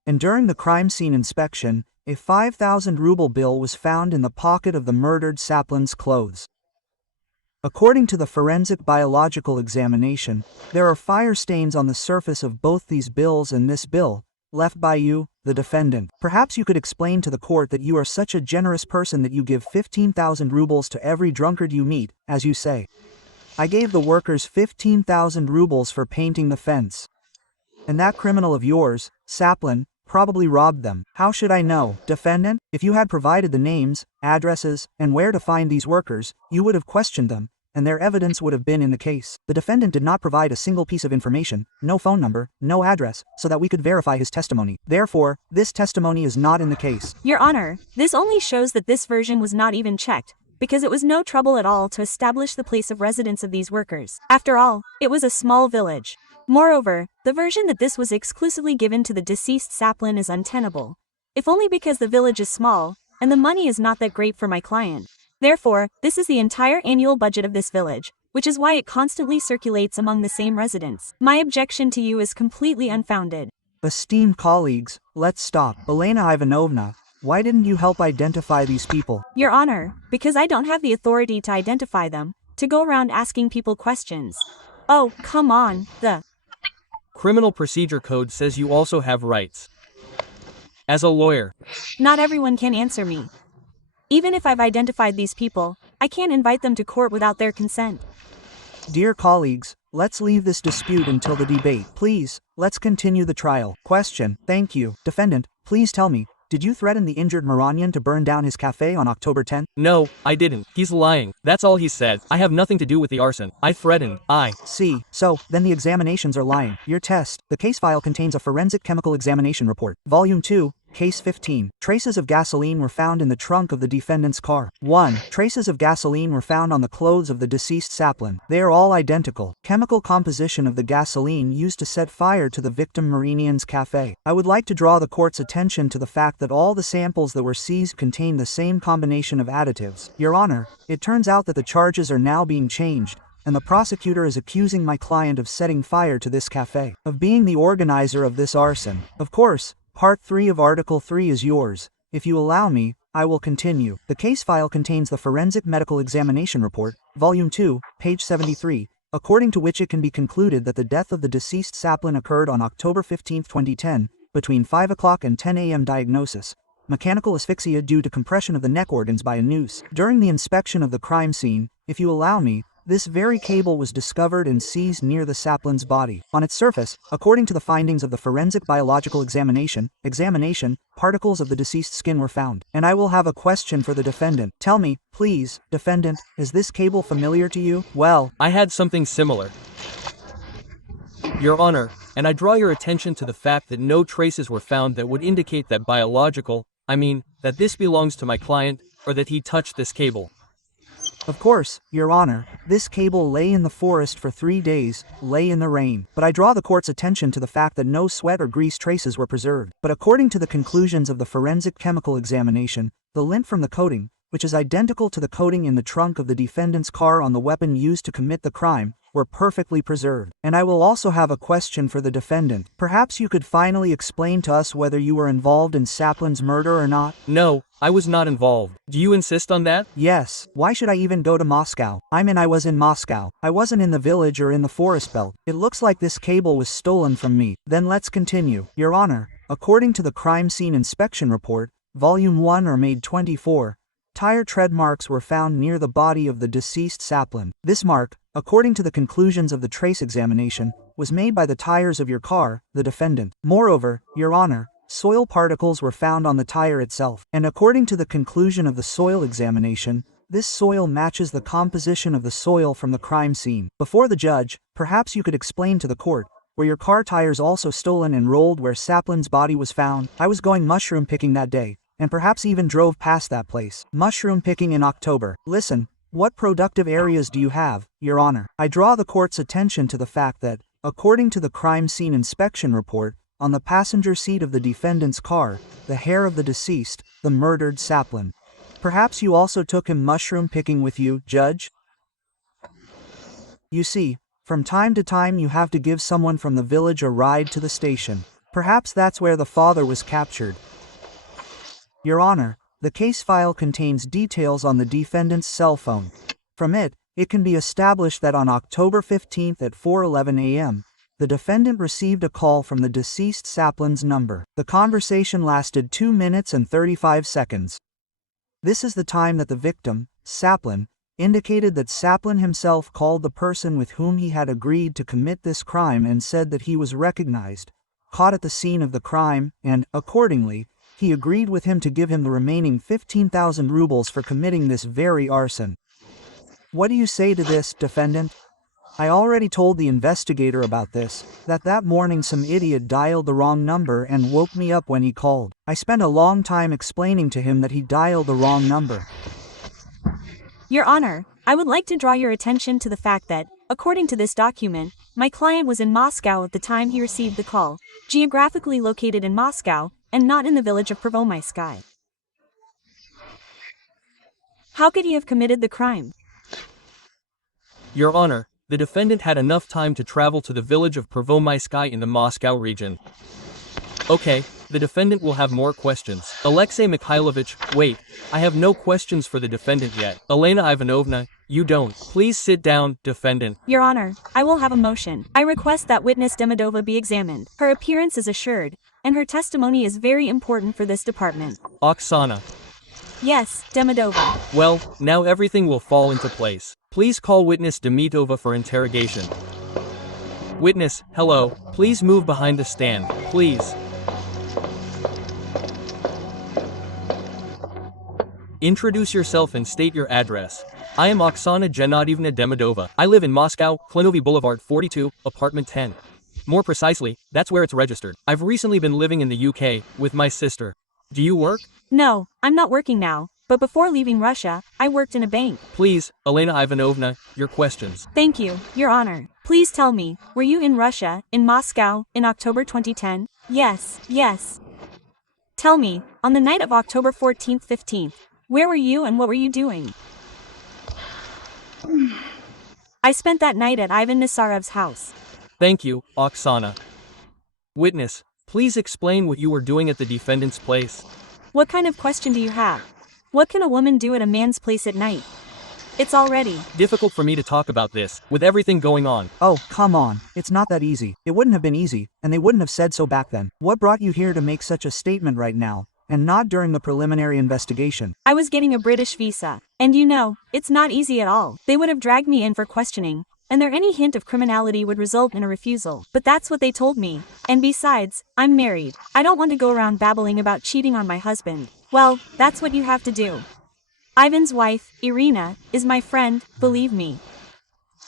And during the crime scene inspection, a 5,000 ruble bill was found in the pocket of the murdered Czaplin's clothes. According to the forensic biological examination, there are fire stains on the surface of both these bills and this bill, left by you, the defendant. Perhaps you could explain to the court that you are such a generous person that you give 15,000 rubles to every drunkard you meet, as you say. I gave the workers 15,000 rubles for painting the fence. And that criminal of yours, Czaplin, probably robbed them. How should I know? Defendant, if you had provided the names, addresses, and where to find these workers, you would have questioned them, and their evidence would have been in the case. The defendant did not provide a single piece of information, no phone number, no address, so that we could verify his testimony. Therefore, this testimony is not in the case. Your Honor, this only shows that this version was not even checked, because it was no trouble at all to establish the place of residence of these workers. After all, it was a small village. Moreover, the version that this was exclusively given to the deceased Czaplin is untenable, if only because the village is small, and the money is not that great for my client. Therefore, this is the entire annual budget of this village, which is why it constantly circulates among the same residents. My objection to you is completely unfounded. Esteemed colleagues, let's stop. Elena Ivanovna, why didn't you help identify these people? Your Honor, because I don't have the authority to identify them, to go around asking people questions. Oh, come on, the Criminal Procedure Code says you also have rights. As a lawyer. Not everyone can answer me. Even if I've identified these people, I can't invite them to court without their consent. Dear colleagues, let's leave this dispute until the debate. Please, let's continue the trial. Question. Thank you. Defendant, please tell me, did you threaten the injured Muronian to burn down his cafe on October 10th? No, I didn't. He's lying. That's all he said. I have nothing to do with the arson. I threatened. See, so, then the examinations are lying. Your test. The case file contains a forensic chemical examination report. Volume 2. Case 15. Traces of gasoline were found in the trunk of the defendant's car. 1. Traces of gasoline were found on the clothes of the deceased Czaplin. They are all identical. Chemical composition of the gasoline used to set fire to the victim Muronian's cafe. I would like to draw the court's attention to the fact that all the samples that were seized contain the same combination of additives. Your Honor, it turns out that the charges are now being changed, and the prosecutor is accusing my client of setting fire to this cafe, of being the organizer of this arson. Of course, Part 3 of Article 3 is yours. If you allow me, I will continue. The case file contains the Forensic Medical Examination Report, Volume 2, page 73, according to which it can be concluded that the death of the deceased Czaplin occurred on October 15, 2010, between 5 o'clock and 10 a.m. Diagnosis: mechanical asphyxia due to compression of the neck organs by a noose. During the inspection of the crime scene, if you allow me, this very cable was discovered and seized near the Czaplin's body. On its surface, according to the findings of the Forensic Biological Examination, particles of the deceased's skin were found. And I will have a question for the defendant. Tell me, please, defendant, is this cable familiar to you? Well, I had something similar, Your Honor, and I draw your attention to the fact that no traces were found that would indicate that that this belongs to my client, or that he touched this cable. Of course, Your Honor, this cable lay in the forest for 3 days, lay in the rain. But I draw the court's attention to the fact that no sweat or grease traces were preserved. But according to the conclusions of the forensic chemical examination, the lint from the coating, which is identical to the coating in the trunk of the defendant's car on the weapon used to commit the crime, were perfectly preserved. And I will also have a question for the defendant. Perhaps you could finally explain to us whether you were involved in Czaplin's murder or not? No, I was not involved. Do you insist on that? Yes. Why should I even go to Moscow? I was in Moscow. I wasn't in the village or in the forest belt. It looks like this cable was stolen from me. Then let's continue. Your Honor, according to the crime scene inspection report, Volume 1 or Made 24, tire tread marks were found near the body of the deceased Czaplin. This mark, according to the conclusions of the trace examination, was made by the tires of your car, the defendant. Moreover, Your Honor, soil particles were found on the tire itself. And according to the conclusion of the soil examination, this soil matches the composition of the soil from the crime scene. Before the judge, perhaps you could explain to the court, were your car tires also stolen and rolled where Czaplin's body was found? I was going mushroom picking that day, and perhaps even drove past that place. Mushroom picking in October. Listen, what productive areas do you have, Your Honor? I draw the court's attention to the fact that, according to the crime scene inspection report, on the passenger seat of the defendant's car, the hair of the deceased, the murdered Czaplin. Perhaps you also took him mushroom picking with you, Judge? You see, from time to time you have to give someone from the village a ride to the station. Perhaps that's where the father was captured. Your Honor, the case file contains details on the defendant's cell phone. From it can be established that on October 15th at 4:11 a.m., the defendant received a call from the deceased Czaplin's number. The conversation lasted 2 minutes and 35 seconds. This is the time that the victim, Czaplin, indicated that Czaplin himself called the person with whom he had agreed to commit this crime and said that he was recognized, caught at the scene of the crime, and, accordingly, he agreed with him to give him the remaining 15,000 rubles for committing this very arson. What do you say to this, defendant? I already told the investigator about this, that morning some idiot dialed the wrong number and woke me up when he called. I spent a long time explaining to him that he dialed the wrong number. Your Honor, I would like to draw your attention to the fact that, according to this document, my client was in Moscow at the time he received the call, geographically located in Moscow, and not in the village of Prvomaiski. How could he have committed the crime? Your Honor, the defendant had enough time to travel to the village of Prvomaiski in the Moscow region. Okay, the defendant will have more questions. Alexei Mikhailovich, wait, I have no questions for the defendant yet. Elena Ivanovna, you don't. Please sit down, defendant. Your Honor, I will have a motion. I request that witness Demidova be examined. Her appearance is assured, and her testimony is very important for this department. Oksana. Yes, Demidova. Well, now everything will fall into place. Please call witness Demidova for interrogation. Witness, hello, please move behind the stand, please. Introduce yourself and state your address. I am Oksana Gennadievna Demidova. I live in Moscow, Klinovy Boulevard 42, apartment 10. More precisely, that's where it's registered. I've recently been living in the UK with my sister. Do you work? No, I'm not working now, but before leaving Russia, I worked in a bank. Please, Elena Ivanovna, your questions. Thank you, Your Honor. Please tell me, were you in Russia, in Moscow, in October 2010? Yes, yes. Tell me, on the night of October 14th, 15th, where were you and what were you doing? I spent that night at Ivan Nosyrev's house. Thank you, Oksana. Witness, please explain what you were doing at the defendant's place. What kind of question do you have? What can a woman do at a man's place at night? It's already difficult for me to talk about this, with everything going on. Oh, come on, it's not that easy. It wouldn't have been easy, and they wouldn't have said so back then. What brought you here to make such a statement right now, and not during the preliminary investigation? I was getting a British visa, and you know, it's not easy at all. They would have dragged me in for questioning, and there any hint of criminality would result in a refusal. But that's what they told me. And besides, I'm married. I don't want to go around babbling about cheating on my husband. Well, that's what you have to do. Ivan's wife, Irina, is my friend, believe me.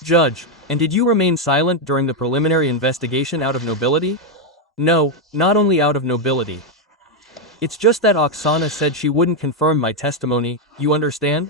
Judge, and did you remain silent during the preliminary investigation out of nobility? No, not only out of nobility. It's just that Oksana said she wouldn't confirm my testimony, you understand?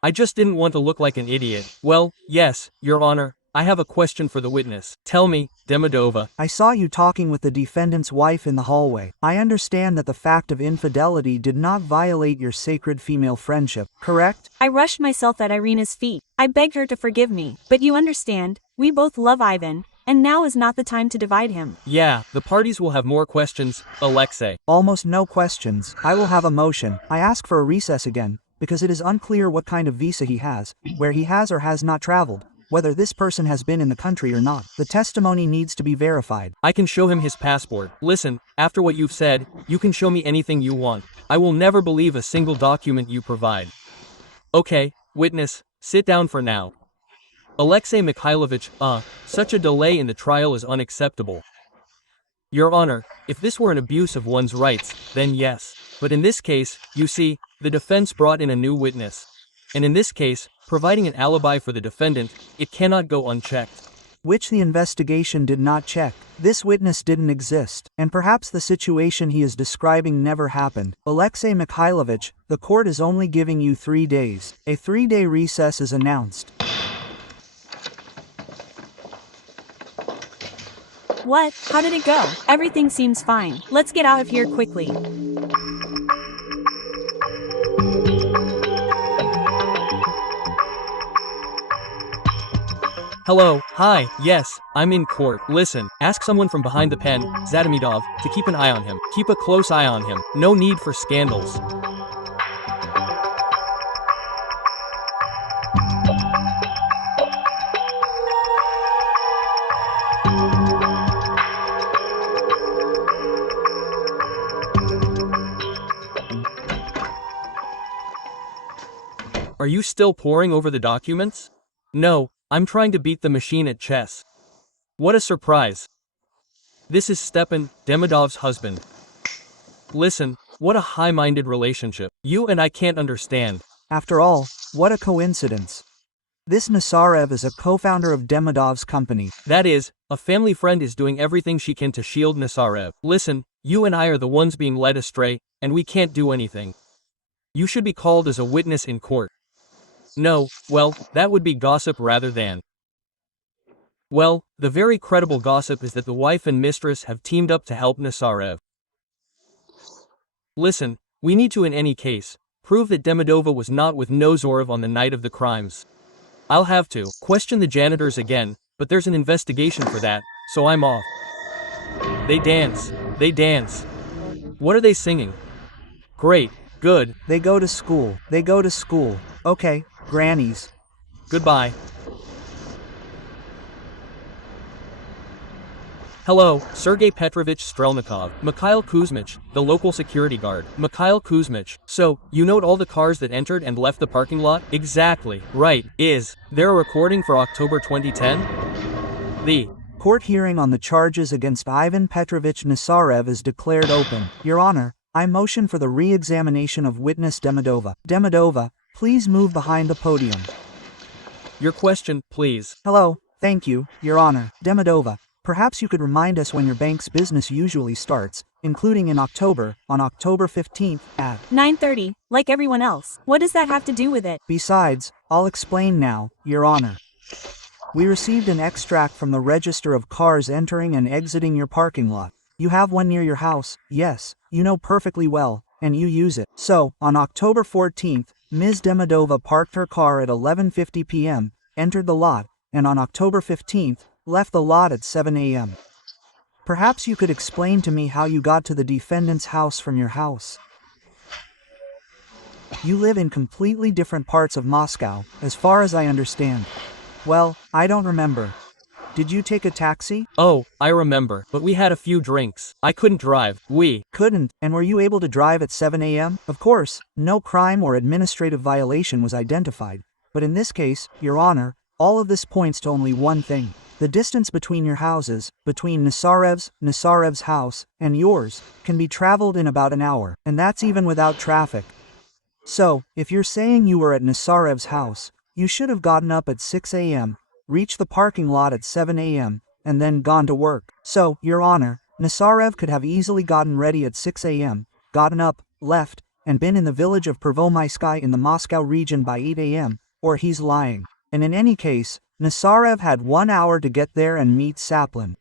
I just didn't want to look like an idiot. Well, yes, Your Honor, I have a question for the witness. Tell me, Demidova. I saw you talking with the defendant's wife in the hallway. I understand that the fact of infidelity did not violate your sacred female friendship, correct? I rushed myself at Irina's feet. I begged her to forgive me. But you understand, we both love Ivan, and now is not the time to divide him. Yeah, the parties will have more questions, Alexei. Almost no questions. I will have a motion. I ask for a recess again, because it is unclear what kind of visa he has, where he has or has not traveled, whether this person has been in the country or not. The testimony needs to be verified. I can show him his passport. Listen, after what you've said, you can show me anything you want. I will never believe a single document you provide. Okay, witness, sit down for now. Alexei Mikhailovich, such a delay in the trial is unacceptable. Your Honor, if this were an abuse of one's rights, then yes. But in this case, you see, the defense brought in a new witness. And in this case, providing an alibi for the defendant, it cannot go unchecked. Which the investigation did not check. This witness didn't exist, and perhaps the situation he is describing never happened. Alexei Mikhailovich, the court is only giving you 3 days. A 3-day recess is announced. What? How did it go? Everything seems fine. Let's get out of here quickly. Hello, hi, yes, I'm in court. Listen, ask someone from behind the pen, Zadamidov, to keep an eye on him. Keep a close eye on him. No need for scandals. Are you still poring over the documents? No, I'm trying to beat the machine at chess. What a surprise. This is Stepan Demidov's husband. Listen, what a high-minded relationship. You and I can't understand. After all, what a coincidence. This Nosyrev is a co-founder of Demidov's company. That is, a family friend is doing everything she can to shield Nosyrev. Listen, you and I are the ones being led astray, and we can't do anything. You should be called as a witness in court. No, well, that would be gossip rather than. Well, the very credible gossip is that the wife and mistress have teamed up to help Nosyrев. Listen, we need to in any case, prove that Demidova was not with Nosyrев on the night of the crimes. I'll have to question the janitors again, but there's an investigation for that, so I'm off. They dance. They dance. What are they singing? Great, good, They go to school. They go to school. Okay, grannies. goodbye. Hello, Sergei Petrovich Strelnikov, Mikhail Kuzmich, the local security guard. Mikhail Kuzmich. So, you note all the cars that entered and left the parking lot? Exactly, right, is there a recording for October 2010? The Court hearing on the charges against Ivan Petrovich Nosyrев is declared open. Your Honor, I motion for the re-examination of witness Demidova. Demidova, please move behind the podium. Your question, please. Hello, thank you, Your Honor. Demidova, perhaps you could remind us when your bank's business usually starts, including in October, on October 15th, at 9:30, like everyone else. What does that have to do with it? Besides, I'll explain now, Your Honor. We received an extract from the register of cars entering and exiting your parking lot. You have one near your house, yes, you know perfectly well, and you use it. So, on October 14th, Ms. Demidova parked her car at 11:50 p.m., entered the lot, and on October 15th, left the lot at 7 a.m. Perhaps you could explain to me how you got to the defendant's house from your house. You live in completely different parts of Moscow, as far as I understand. Well, I don't remember. Did you take a taxi? Oh, I remember, but we had a few drinks. I couldn't drive. We Couldn't, and were you able to drive at 7 a.m.? Of course, no crime or administrative violation was identified. But in this case, Your Honor, all of this points to only one thing. The distance between your houses, between Nosyrev's house, and yours, can be traveled in about an hour, and that's even without traffic. So, if you're saying you were at Nosyrev's house, you should have gotten up at 6 a.m., reached the parking lot at 7 a.m., and then gone to work. So, Your Honor, Nosyrev could have easily gotten ready at 6 a.m., gotten up, left, and been in the village of Prvomaiskyi in the Moscow region by 8 a.m., or he's lying. And in any case, Nosyrev had 1 hour to get there and meet Tsaplin.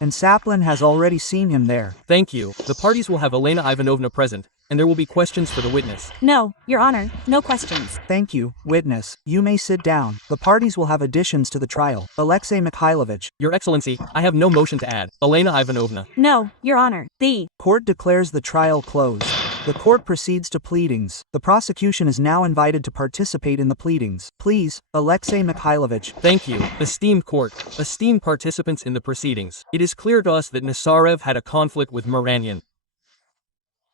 And Tsaplin has already seen him there. Thank you. The parties will have Elena Ivanovna present, and there will be questions for the witness. No, Your Honor, no questions. Thank you, witness. You may sit down. The parties will have additions to the trial. Alexei Mikhailovich. Your Excellency, I have no motion to add. Elena Ivanovna. No, Your Honor. The Court declares the trial closed. The court proceeds to pleadings. The prosecution is now invited to participate in the pleadings. Please, Alexei Mikhailovich. Thank you, esteemed court, esteemed participants in the proceedings. It is clear to us that Nosyrев had a conflict with Muranian.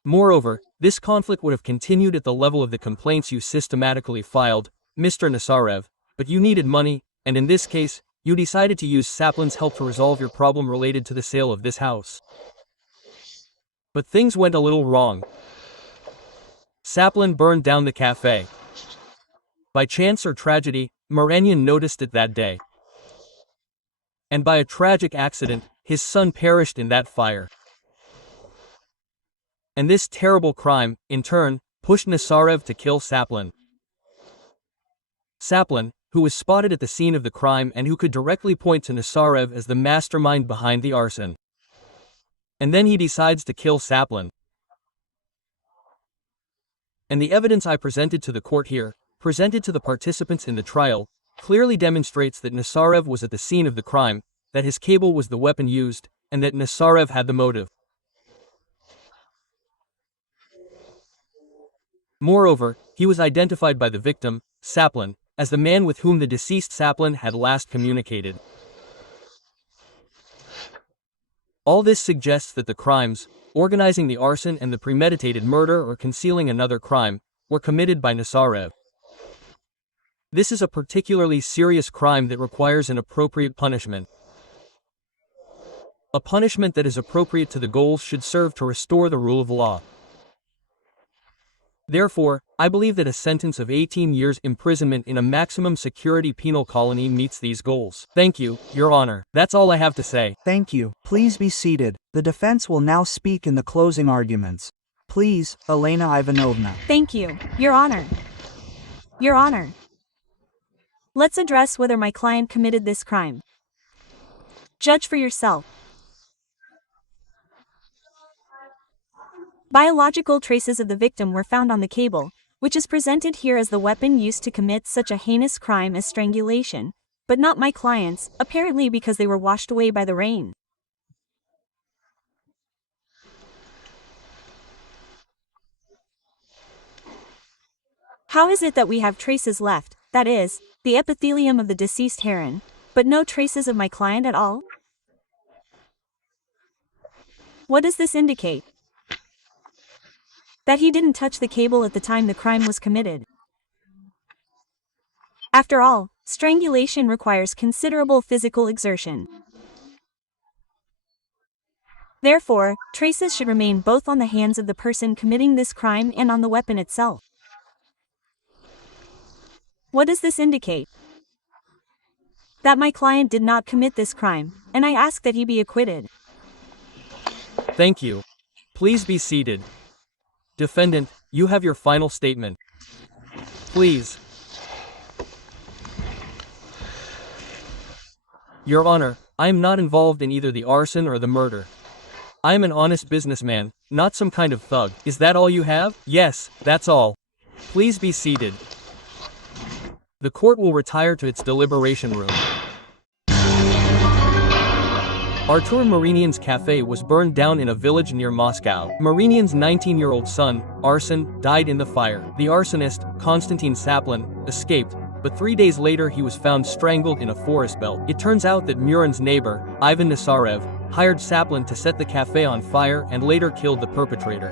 Moreover, this conflict would have continued at the level of the complaints you systematically filed, Mr. Nosyrев, but you needed money, and in this case, you decided to use Tsaplin's help to resolve your problem related to the sale of this house. But things went a little wrong. Tsaplin burned down the cafe. By chance or tragedy, Muranian noticed it that day. And by a tragic accident, his son perished in that fire. And this terrible crime, in turn, pushed Nosyrев to kill Tsaplin. Tsaplin, who was spotted at the scene of the crime and who could directly point to Nosyrев as the mastermind behind the arson. And then he decides to kill Tsaplin. And the evidence I presented to the court here, presented to the participants in the trial, clearly demonstrates that Nosyrев was at the scene of the crime, that his cable was the weapon used, and that Nosyrев had the motive. Moreover, he was identified by the victim, Tsaplin, as the man with whom the deceased Tsaplin had last communicated. All this suggests that the crimes, organizing the arson and the premeditated murder or concealing another crime, were committed by Nosyrев. This is a particularly serious crime that requires an appropriate punishment. A punishment that is appropriate to the goals should serve to restore the rule of law. Therefore, I believe that a sentence of 18 years imprisonment in a maximum security penal colony meets these goals. Thank you, Your Honor. That's all I have to say. Thank you. Please be seated. The defense will now speak in the closing arguments. Please, Elena Ivanovna. Thank you, Your Honor. Your Honor. Let's address whether my client committed this crime. Judge for yourself. Biological traces of the victim were found on the cable, which is presented here as the weapon used to commit such a heinous crime as strangulation, but not my client's, apparently because they were washed away by the rain. How is it that we have traces left, that is, the epithelium of the deceased heron, but no traces of my client at all? What does this indicate? That he didn't touch the cable at the time the crime was committed. After all, strangulation requires considerable physical exertion. Therefore, traces should remain both on the hands of the person committing this crime and on the weapon itself. What does this indicate? That my client did not commit this crime, and I ask that he be acquitted. Thank you. Please be seated. Defendant, you have your final statement. Please. Your Honor, I am not involved in either the arson or the murder. I am an honest businessman, not some kind of thug. Is that all you have? Yes, that's all. Please be seated. The court will retire to its deliberation room. Артур Муронян's cafe was burned down in a village near Moscow. Mouronyan's 19-year-old son, Arsen, died in the fire. The arsonist, Konstantin Czaplin, escaped, but 3 days later he was found strangled in a forest belt. It turns out that Muron's neighbor, Iván Nосырев, hired Czaplin to set the cafe on fire and later killed the perpetrator.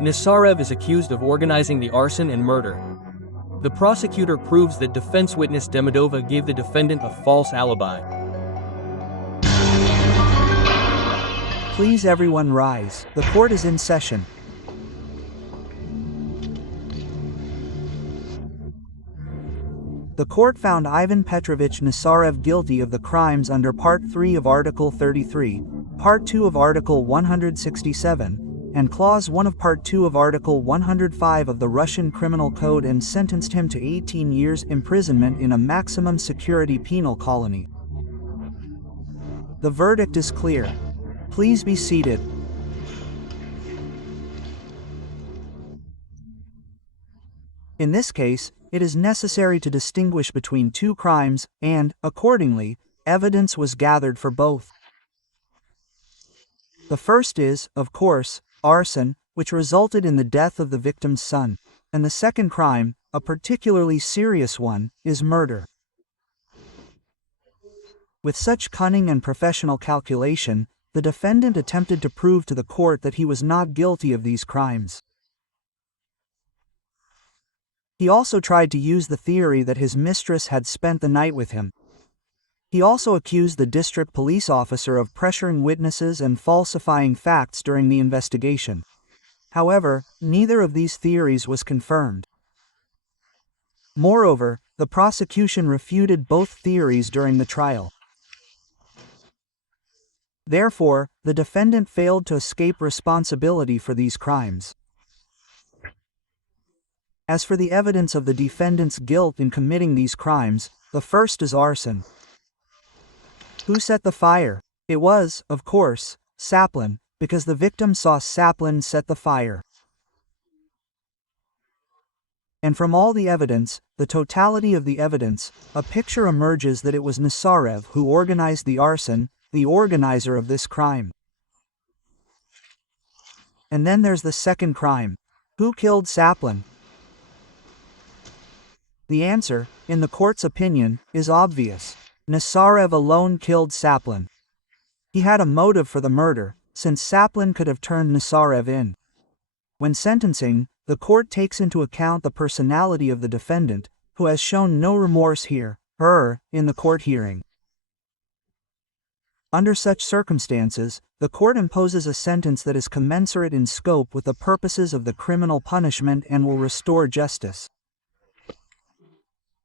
Nосырев is accused of organizing the arson and murder. The prosecutor proves that defense witness Demidova gave the defendant a false alibi. Please everyone rise. The court is in session. The court found Ivan Petrovich Nосырев guilty of the crimes under Part 3 of Article 33, Part 2 of Article 167, and Clause 1 of Part 2 of Article 105 of the Russian Criminal Code and sentenced him to 18 years imprisonment in a maximum security penal colony. The verdict is clear. Please be seated. In this case, it is necessary to distinguish between two crimes, and, accordingly, evidence was gathered for both. The first is, of course, arson, which resulted in the death of the victim's son, and the second crime, a particularly serious one, is murder. With such cunning and professional calculation, the defendant attempted to prove to the court that he was not guilty of these crimes. He also tried to use the theory that his mistress had spent the night with him. He also accused the district police officer of pressuring witnesses and falsifying facts during the investigation. However, neither of these theories was confirmed. Moreover, the prosecution refuted both theories during the trial. Therefore, the defendant failed to escape responsibility for these crimes. As for the evidence of the defendant's guilt in committing these crimes, the first is arson. Who set the fire? It was, of course, Czaplin, because the victim saw Czaplin set the fire. And from all the evidence, the totality of the evidence, a picture emerges that it was Nосырев who organized the arson, the organizer of this crime. And then there's the second crime. Who killed Czaplin? The answer, in the court's opinion, is obvious. Nосырев alone killed Czaplin. He had a motive for the murder, since Czaplin could have turned Nосырев in. When sentencing, the court takes into account the personality of the defendant, who has shown no remorse here, in the court hearing. Under such circumstances, the court imposes a sentence that is commensurate in scope with the purposes of the criminal punishment and will restore justice.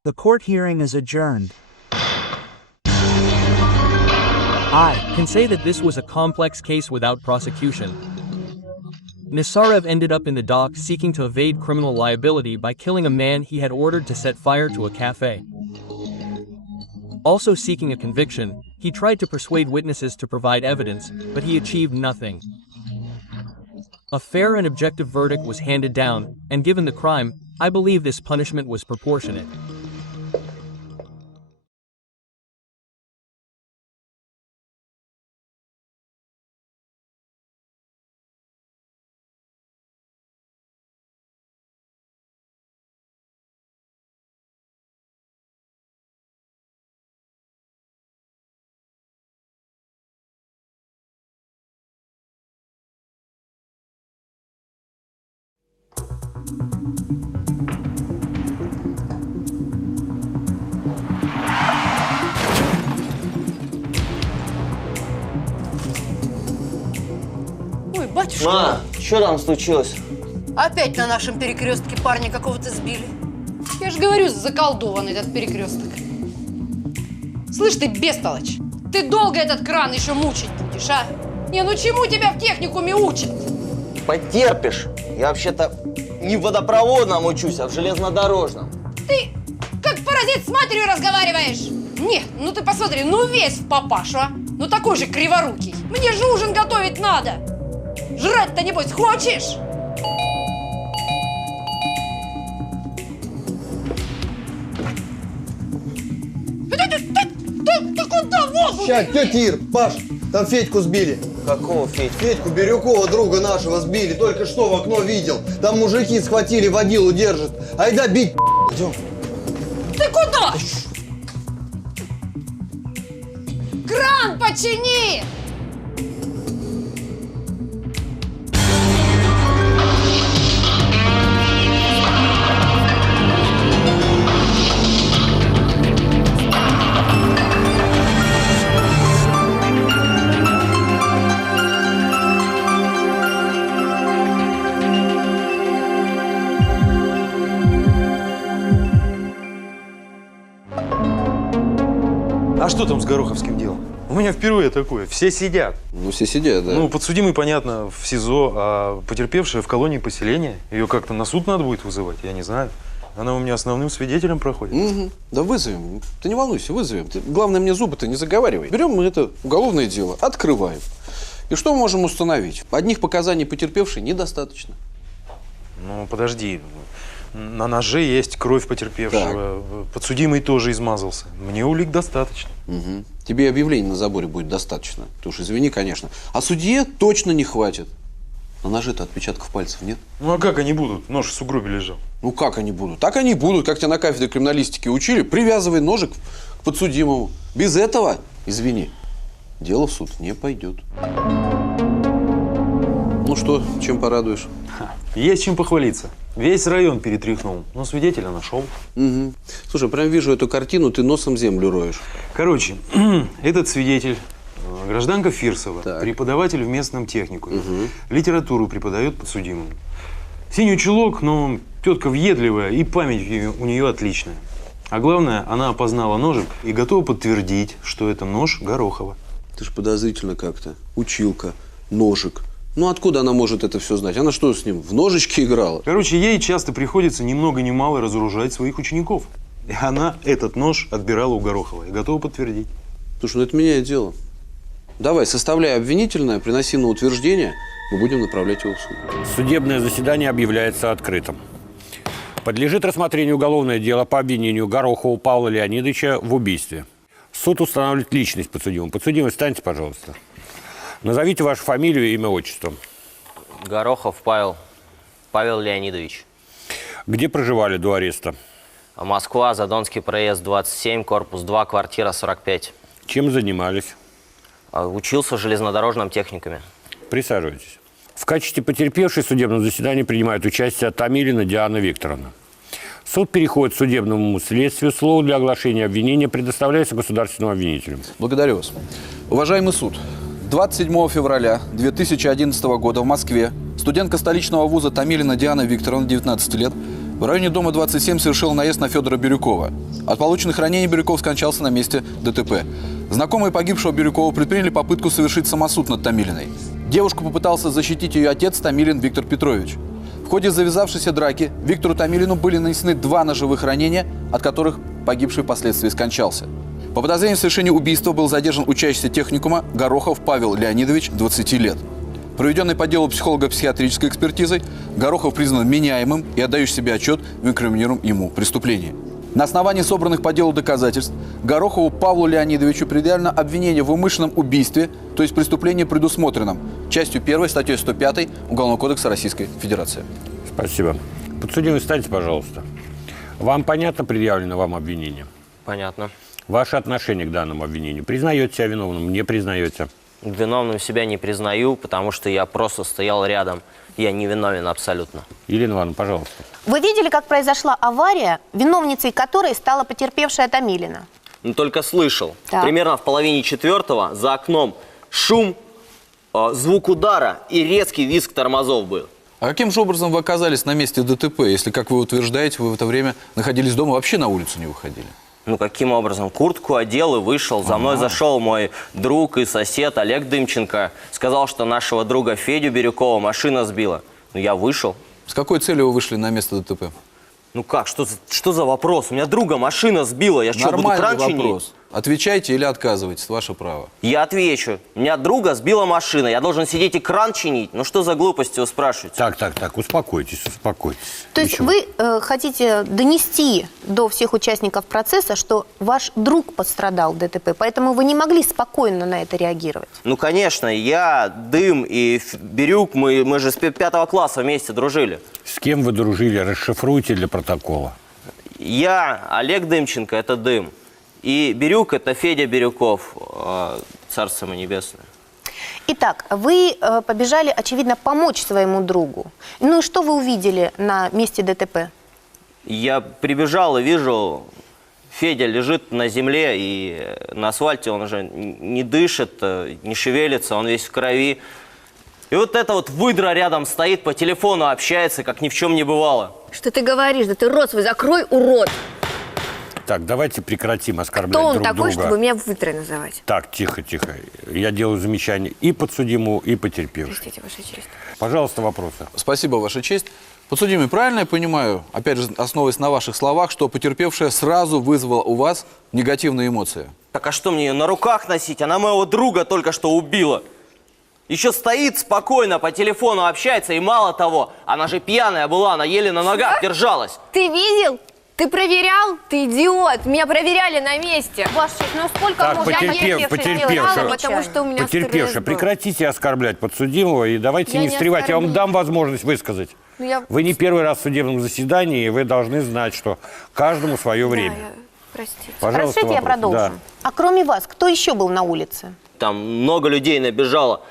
The court hearing is adjourned. I can say that this was a complex case without prosecution. Nосырев ended up in the dock seeking to evade criminal liability by killing a man he had ordered to set fire to a cafe. Also seeking a conviction, he tried to persuade witnesses to provide evidence, but he achieved nothing. A fair and objective verdict was handed down, and given the crime, I believe this punishment was proportionate. Ой, батюшка. Ма, что там случилось? Опять на нашем перекрестке парня какого-то сбили. Я же говорю, заколдованный этот перекресток. Слышь ты, бестолочь, ты долго этот кран еще мучить будешь, а? Не, ну чему тебя в техникуме учат? Потерпишь. Я вообще-то не в водопроводном учусь, а в железнодорожном. Ты как паразит с матерью разговариваешь? Не, ну ты посмотри, ну весь в папашу, а? Ну такой же криворукий. Мне же ужин готовить надо. Жрать-то, небось, хочешь? Ты куда? Вот! Ща, тетя Ир, Паш, там Федьку сбили. Какого Федь? Федьку Бирюкова, друга нашего, сбили. Только что в окно видел. Там мужики схватили, водилу держат. Айда бить, идем. Ты куда? Кран почини! А что там с Гороховским делом? У меня впервые такое. Все сидят. Ну, все сидят, да. Ну, подсудимый, понятно, в СИЗО, а потерпевшая в колонии поселения. Ее как-то на суд надо будет вызывать, я не знаю. Она у меня основным свидетелем проходит. Угу. Да вызовем. Ты не волнуйся, вызовем. Главное, мне зубы-то не заговаривай. Берем мы это уголовное дело, открываем. И что мы можем установить? Одних показаний потерпевшей недостаточно. Ну, подожди. На ноже есть кровь потерпевшего. Так. Подсудимый тоже измазался. Мне улик достаточно. Угу. Тебе объявление на заборе будет достаточно. Ты уж извини, конечно. А судье точно не хватит. На ноже-то отпечатков пальцев нет. Ну, а как они будут? Нож в сугробе лежал. Ну, как они будут? Так они будут, как тебя на кафедре криминалистики учили. Привязывай ножик к подсудимому. Без этого, извини, дело в суд не пойдет. Ну что, чем порадуешь? Есть чем похвалиться. Весь район перетряхнул, но свидетеля нашел. Угу. Слушай, прям вижу эту картину, ты носом землю роешь. Короче, этот свидетель, гражданка Фирсова, так. Преподаватель в местном техникуме, угу. Литературу преподает подсудимому. Синий чулок, но тетка въедливая и память у нее отличная. А главное, она опознала ножик и готова подтвердить, что это нож Горохова. Ты ж подозрительно как-то. Училка, ножик. Ну, откуда она может это все знать? Она что, с ним в ножички играла? Короче, ей часто приходится ни много ни мало разоружать своих учеников. И она этот нож отбирала у Горохова и готова подтвердить. Слушай, ну это меняет дело. Давай, составляй обвинительное, приноси на утверждение, мы будем направлять его в суд. Судебное заседание объявляется открытым. Подлежит рассмотрению уголовное дело по обвинению Горохова Павла Леонидовича в убийстве. Суд устанавливает личность подсудимого. Подсудимый, встаньте, пожалуйста. Назовите вашу фамилию, имя, отчество. Горохов Павел Леонидович. Где проживали до ареста? Москва, Задонский проезд, 27, корпус 2, квартира 45. Чем занимались? Учился в железнодорожном техникуме. Присаживайтесь. В качестве потерпевшей в судебном заседании принимает участие Томилина Диана Викторовна. Суд переходит к судебному следствию. Слово для оглашения обвинения предоставляется государственному обвинителю. Благодарю вас. Уважаемый суд, 27 февраля 2011 года в Москве студентка столичного вуза Томилина Диана Викторовна, 19 лет, в районе дома 27 совершил наезд на Федора Бирюкова. От полученных ранений Бирюков скончался на месте ДТП. Знакомые погибшего Бирюкова предприняли попытку совершить самосуд над Томилиной. Девушку попытался защитить ее отец Томилин Виктор Петрович. В ходе завязавшейся драки Виктору Томилину были нанесены 2 ножевых ранения, от которых погибший впоследствии скончался. По подозрению в совершении убийства был задержан учащийся техникума Горохов Павел Леонидович, 20 лет. Проведенной по делу психолого-психиатрической экспертизой, Горохов признан вменяемым и отдающий себе отчет в инкриминируемом ему преступлении. На основании собранных по делу доказательств Горохову Павлу Леонидовичу предъявлено обвинение в умышленном убийстве, то есть преступлении, предусмотренном частью 1 статьей 105 Уголовного кодекса Российской Федерации. Спасибо. Подсудимый, встаньте, пожалуйста. Вам понятно предъявлено вам обвинение? Понятно. Ваше отношение к данному обвинению? Признаете себя виновным, не признаете? Виновным себя не признаю, потому что я просто стоял рядом. Я не виновен абсолютно. Елена Ивановна, пожалуйста. Вы видели, как произошла авария, виновницей которой стала потерпевшая Томилина? Ну, только слышал. Так. Примерно в половине 4-го за окном шум, звук удара и резкий визг тормозов был. А каким же образом вы оказались на месте ДТП, если, как вы утверждаете, вы в это время находились дома, вообще на улицу не выходили? Ну, каким образом? Куртку одел и вышел. За мной зашел мой друг и сосед Олег Дымченко. Сказал, что нашего друга Федю Бирюкова машина сбила. Ну, я вышел. С какой целью вы вышли на место ДТП? Ну как, что за вопрос? У меня друга машина сбила. Я что, буду кран чинить? Вопрос. Отвечайте или отказывайтесь, ваше право. Я отвечу. У меня друга сбила машина. Я должен сидеть и кран чинить? Ну что за глупости вы спрашиваете? Так, успокойтесь. То есть вы хотите донести до всех участников процесса, что ваш друг пострадал в ДТП, поэтому вы не могли спокойно на это реагировать? Ну, конечно, я, Дым и Бирюк, мы же с 5-го класса вместе дружили. С кем вы дружили? Расшифруйте для протокола. Я, Олег Дымченко, это Дым. И Бирюк – это Федя Бирюков, царство ему небесное. Итак, вы побежали, очевидно, помочь своему другу. Ну и что вы увидели на месте ДТП? Я прибежал и вижу, Федя лежит на земле, и на асфальте он уже не дышит, не шевелится, он весь в крови. И вот эта вот выдра рядом стоит, по телефону общается, как ни в чем не бывало. Что ты говоришь? Да ты рот свой закрой, урод! Так, давайте прекратим оскорблять Кто он друг такой, друга. чтобы меня выдрой называть? Так, тихо. Я делаю замечание и подсудимому, и потерпевшему. Простите, Ваша честь. Пожалуйста, вопросы. Спасибо, Ваша честь. Подсудимый, правильно я понимаю, опять же, основываясь на ваших словах, что потерпевшая сразу вызвала у вас негативные эмоции? Так а что мне ее на руках носить? Она моего друга только что убила. Еще стоит спокойно, по телефону общается, и мало того, она же пьяная была, она еле на ногах держалась. Ты видел? Ты проверял? Ты идиот! Меня проверяли на месте. Ваша честь, ну сколько Так, можно? потерпевшая, потому что у меня потерпевшая, прекратите оскорблять подсудимого и давайте не встревать. Я вам дам возможность высказать. Вы не первый раз в судебном заседании, и вы должны знать, что каждому свое время. Простите. Пожалуйста, Разрешите, я продолжу. Да. А кроме вас, кто еще был на улице? Там много людей набежало.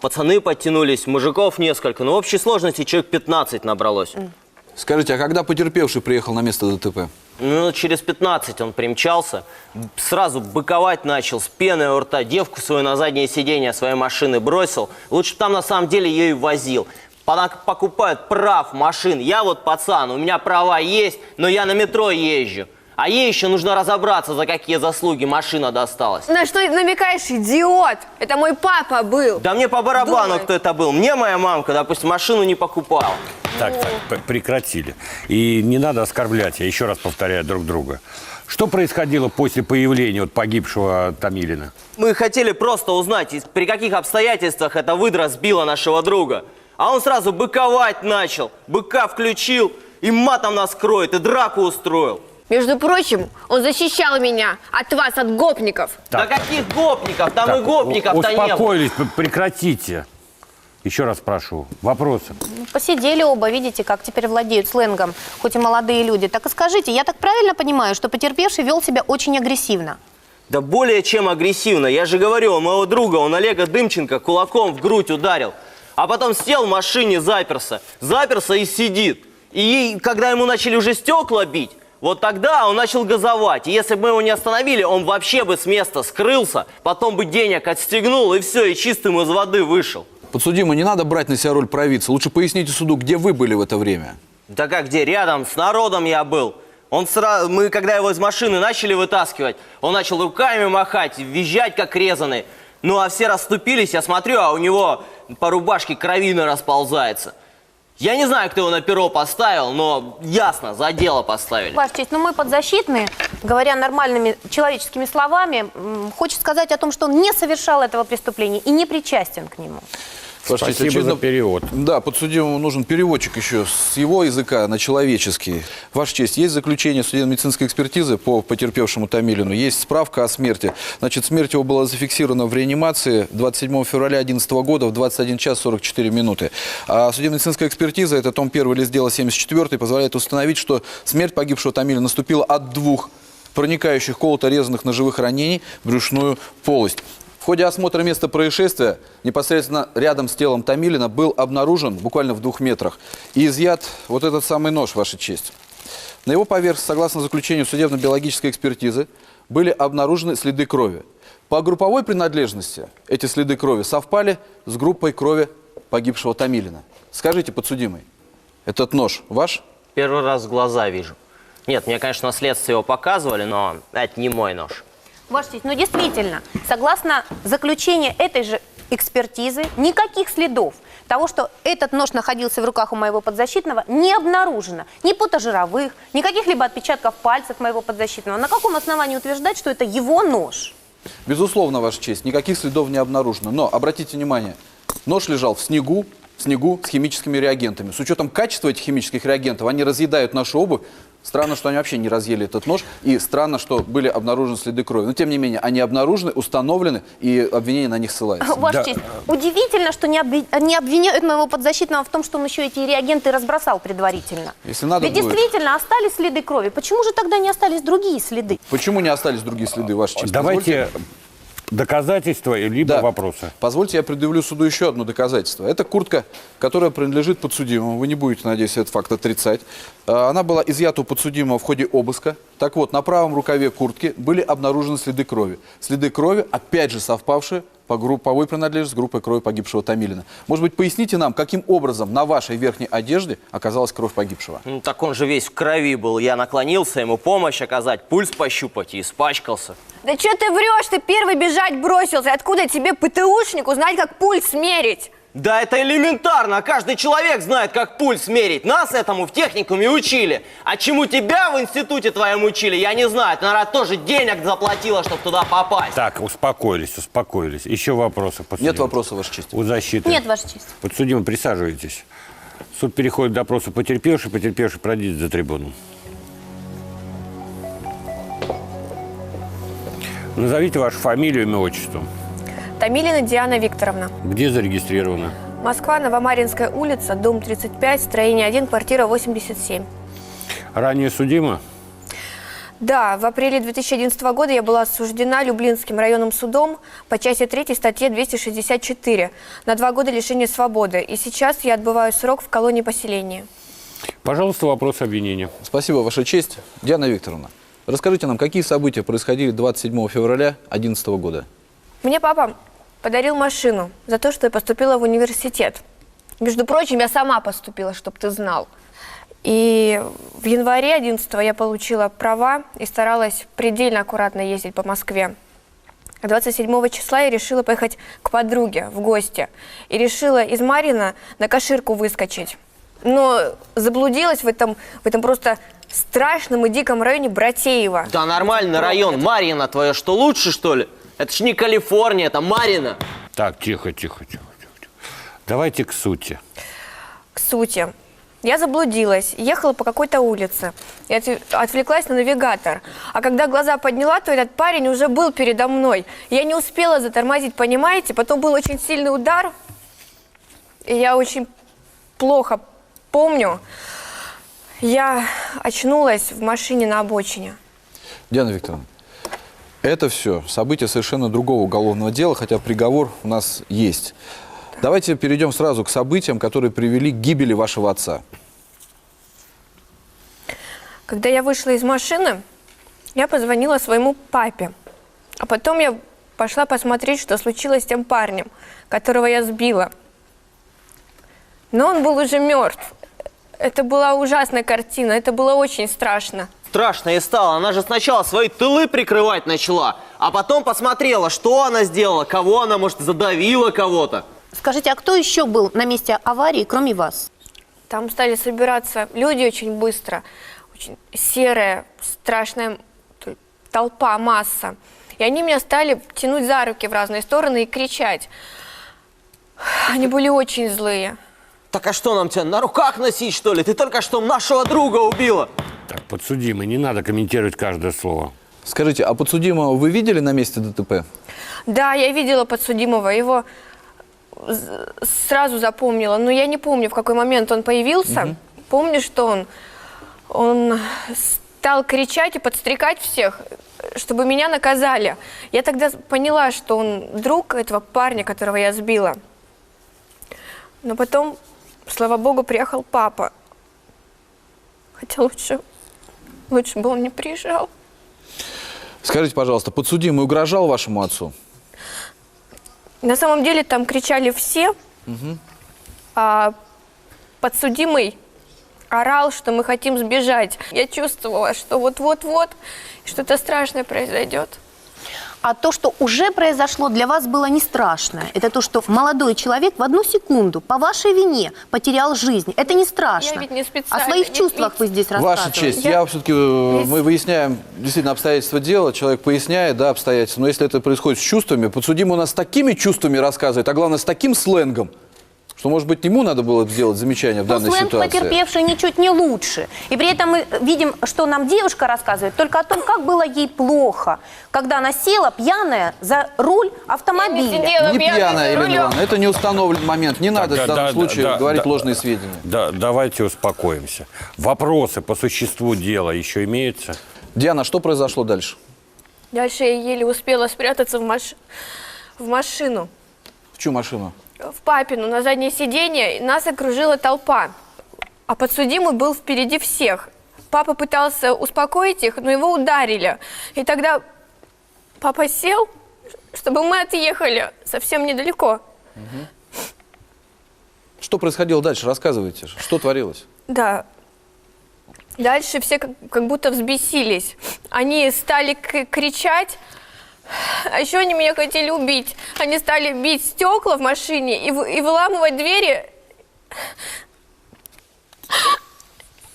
Пацаны подтянулись, мужиков несколько. Но в общей сложности человек 15 набралось. Скажите, а когда потерпевший приехал на место ДТП? Ну, через 15 он примчался. Сразу быковать начал, с пеной у рта. Девку свою на заднее сиденье своей машины бросил. Лучше бы там на самом деле ее и возил. Покупают прав машин. Я вот пацан, у меня права есть, но я на метро езжу. А ей еще нужно разобраться, за какие заслуги машина досталась. На что намекаешь, идиот? Это мой папа был. Да мне по барабану, кто это был. Мне моя мамка, допустим, машину не покупала. Так, прекратили. И не надо оскорблять, я еще раз повторяю, друг друга. Что происходило после появления погибшего Томилина? Мы хотели просто узнать, при каких обстоятельствах эта выдра сбила нашего друга. А он сразу быковать начал, быка включил, и матом нас кроет, и драку устроил. Между прочим, он защищал меня от вас, от гопников. Так. Да каких гопников? Там так, и гопников-то не было. Успокоились, прекратите. Еще раз прошу. Вопросы? Посидели оба, видите, как теперь владеют сленгом, хоть и молодые люди. Так и скажите, я так правильно понимаю, что потерпевший вел себя очень агрессивно? Да более чем агрессивно. Я же говорю, у моего друга, он Олега Дымченко, кулаком в грудь ударил. А потом сел в машине, заперся и сидит. И когда ему начали уже стекла бить, вот тогда он начал газовать. И если бы мы его не остановили, он вообще бы с места скрылся, потом бы денег отстегнул, и все, и чистым из воды вышел. Подсудимый, не надо брать на себя роль провидца. Лучше поясните суду, где вы были в это время. Да как где? Рядом, с народом я был. Мы, когда его из машины начали вытаскивать, он начал руками махать, визжать как резаный. Ну а все расступились, я смотрю, а у него по рубашке кровина расползается. Я не знаю, кто его на перо поставил, но ясно, за дело поставили. Ваша честь, мы подзащитные, говоря нормальными человеческими словами, хочет сказать о том, что он не совершал этого преступления и не причастен к нему. Ваша честь, Спасибо за перевод. Да, подсудимому нужен переводчик еще с его языка на человеческий. Ваша честь, есть заключение судебно-медицинской экспертизы по потерпевшему Томилину, есть справка о смерти. Значит, смерть его была зафиксирована в реанимации 27 февраля 2011 года в 21 час 44 минуты. А судебно-медицинская экспертиза, это том 1 лист дела 74, позволяет установить, что смерть погибшего Томилина наступила от двух проникающих колото-резанных ножевых ранений в брюшную полость. В ходе осмотра места происшествия непосредственно рядом с телом Томилина был обнаружен, буквально в 2 метрах, и изъят вот этот самый нож, Ваша честь. На его поверхности, согласно заключению судебно-биологической экспертизы, были обнаружены следы крови. По групповой принадлежности эти следы крови совпали с группой крови погибшего Томилина. Скажите, подсудимый, этот нож ваш? Первый раз в глаза вижу. Нет, мне, конечно, на следствии его показывали, но это не мой нож. Ваша честь, но действительно, согласно заключению этой же экспертизы, никаких следов того, что этот нож находился в руках у моего подзащитного, не обнаружено. Ни фотожировых, ни каких-либо отпечатков пальцев моего подзащитного. На каком основании утверждать, что это его нож? Безусловно, Ваша честь, никаких следов не обнаружено. Но, обратите внимание, нож лежал в снегу с химическими реагентами. С учетом качества этих химических реагентов, они разъедают нашу обувь. Странно, что они вообще не разъели этот нож, и странно, что были обнаружены следы крови. Но, тем не менее, они обнаружены, установлены, и обвинение на них ссылается. Ваша честь, удивительно, что не обвиняют моего подзащитного в том, что он еще эти реагенты разбросал предварительно. Если надо Ведь будет. Действительно остались следы крови. Почему же тогда не остались другие следы? Почему не остались другие следы, Ваша честь? Давайте доказательства либо вопросы. Позвольте, я предъявлю суду еще одно доказательство. Это куртка, которая принадлежит подсудимому. Вы не будете, надеюсь, этот факт отрицать. Она была изъята у подсудимого в ходе обыска. Так вот, на правом рукаве куртки были обнаружены следы крови. Следы крови, опять же, совпавшие по групповой принадлежности с группой крови погибшего Томилина. Может быть, поясните нам, каким образом на вашей верхней одежде оказалась кровь погибшего? Ну, так он же весь в крови был. Я наклонился ему помощь оказать, пульс пощупать и испачкался. Да что ты врешь? Ты первый бежать бросился. Откуда тебе, ПТУшник, узнать, как пульс мерить? Да это элементарно, каждый человек знает, как пульс мерить. Нас этому в техникуме учили. А чему тебя в институте твоем учили, я не знаю. Ты, наверное, тоже денег заплатила, чтобы туда попасть. Так, успокоились. Еще вопросы? Нет вопросов, Ваша честь. У защиты? Нет, Ваша честь. Подсудимый, присаживайтесь. Суд переходит к допросу потерпевшей. Потерпевший пройдите за трибуну. Назовите вашу фамилию, имя, отчество. Томилина Диана Викторовна. Где зарегистрировано? Москва, Новомаринская улица, дом 35, строение 1, квартира 87. Ранее судима? Да, в апреле 2011 года я была осуждена Люблинским районным судом по части 3 статье 264 на 2 года лишения свободы. И сейчас я отбываю срок в колонии поселения. Пожалуйста, вопрос обвинения. Спасибо, Ваша честь. Диана Викторовна, расскажите нам, какие события происходили 27 февраля 2011 года? Мне папа подарил машину за то, что я поступила в университет. Между прочим, я сама поступила, чтобы ты знал. И в январе 11-го я получила права и старалась предельно аккуратно ездить по Москве. 27 числа я решила поехать к подруге в гости. И решила из Марьино на Каширку выскочить. Но заблудилась в этом просто страшном и диком районе Братеева. Да нормальный район, Марьино твое, что лучше, что ли? Это ж не Калифорния, это Марьино. Так, тихо. Давайте к сути. К сути. Я заблудилась, ехала по какой-то улице. Я отвлеклась на навигатор. А когда глаза подняла, то этот парень уже был передо мной. Я не успела затормозить, понимаете? Потом был очень сильный удар. И я очень плохо помню. Я очнулась в машине на обочине. Диана Викторовна, это все события совершенно другого уголовного дела, хотя приговор у нас есть. Давайте перейдем сразу к событиям, которые привели к гибели вашего отца. Когда я вышла из машины, я позвонила своему папе. А потом я пошла посмотреть, что случилось с тем парнем, которого я сбила. Но он был уже мертв. Это была ужасная картина, это было очень страшно. Страшно и стало. Она же сначала свои тылы прикрывать начала, а потом посмотрела, что она сделала, кого она, может, задавила кого-то. Скажите, а кто еще был на месте аварии, кроме вас? Там стали собираться люди очень быстро, очень серая, страшная толпа, масса. И они меня стали тянуть за руки в разные стороны и кричать. Они были очень злые. Так а что нам тебя на руках носить, что ли? Ты только что нашего друга убила. Так, подсудимый, не надо комментировать каждое слово. Скажите, а подсудимого вы видели на месте ДТП? Да, я видела подсудимого, его сразу запомнила, но я не помню, в какой момент он появился. Помню, что он стал кричать и подстрекать всех, чтобы меня наказали. Я тогда поняла, что он друг этого парня, которого я сбила. Но потом, слава богу, приехал папа. Хотя лучше бы он не приезжал. Скажите, пожалуйста, подсудимый угрожал вашему отцу? На самом деле там кричали все, а подсудимый орал, что мы хотим сбежать. Я чувствовала, что вот-вот-вот что-то страшное произойдет. А то, что уже произошло, для вас было не страшно. Это то, что молодой человек в 1 секунду по вашей вине потерял жизнь. Это не страшно. Я ведь не специально. О своих чувствах вы здесь рассказываете. Ваша честь, я все-таки, мы выясняем действительно обстоятельства дела, человек поясняет, да, обстоятельства, но если это происходит с чувствами, подсудимый у нас с такими чувствами рассказывает, а главное, с таким сленгом, что, может быть, ему надо было сделать замечание в данной сленг ситуации. потерпевший ничуть не лучше. И при этом мы видим, что нам девушка рассказывает только о том, как было ей плохо, когда она села пьяная за руль автомобиля. Не пьяная, Елена Ивановна, это не установленный момент. Не надо в данном случае говорить ложные сведения. Да, давайте успокоимся. Вопросы по существу дела еще имеются? Диана, что произошло дальше? Дальше я еле успела спрятаться в машину. В чью машину? В папину, на заднее сиденье. Нас окружила толпа. А подсудимый был впереди всех. Папа пытался успокоить их, но его ударили. И тогда папа сел, чтобы мы отъехали совсем недалеко. Что происходило дальше? Рассказывайте. Что творилось? Да. Дальше все как будто взбесились. Они стали кричать. А еще они меня хотели убить. Они стали бить стекла в машине и выламывать двери.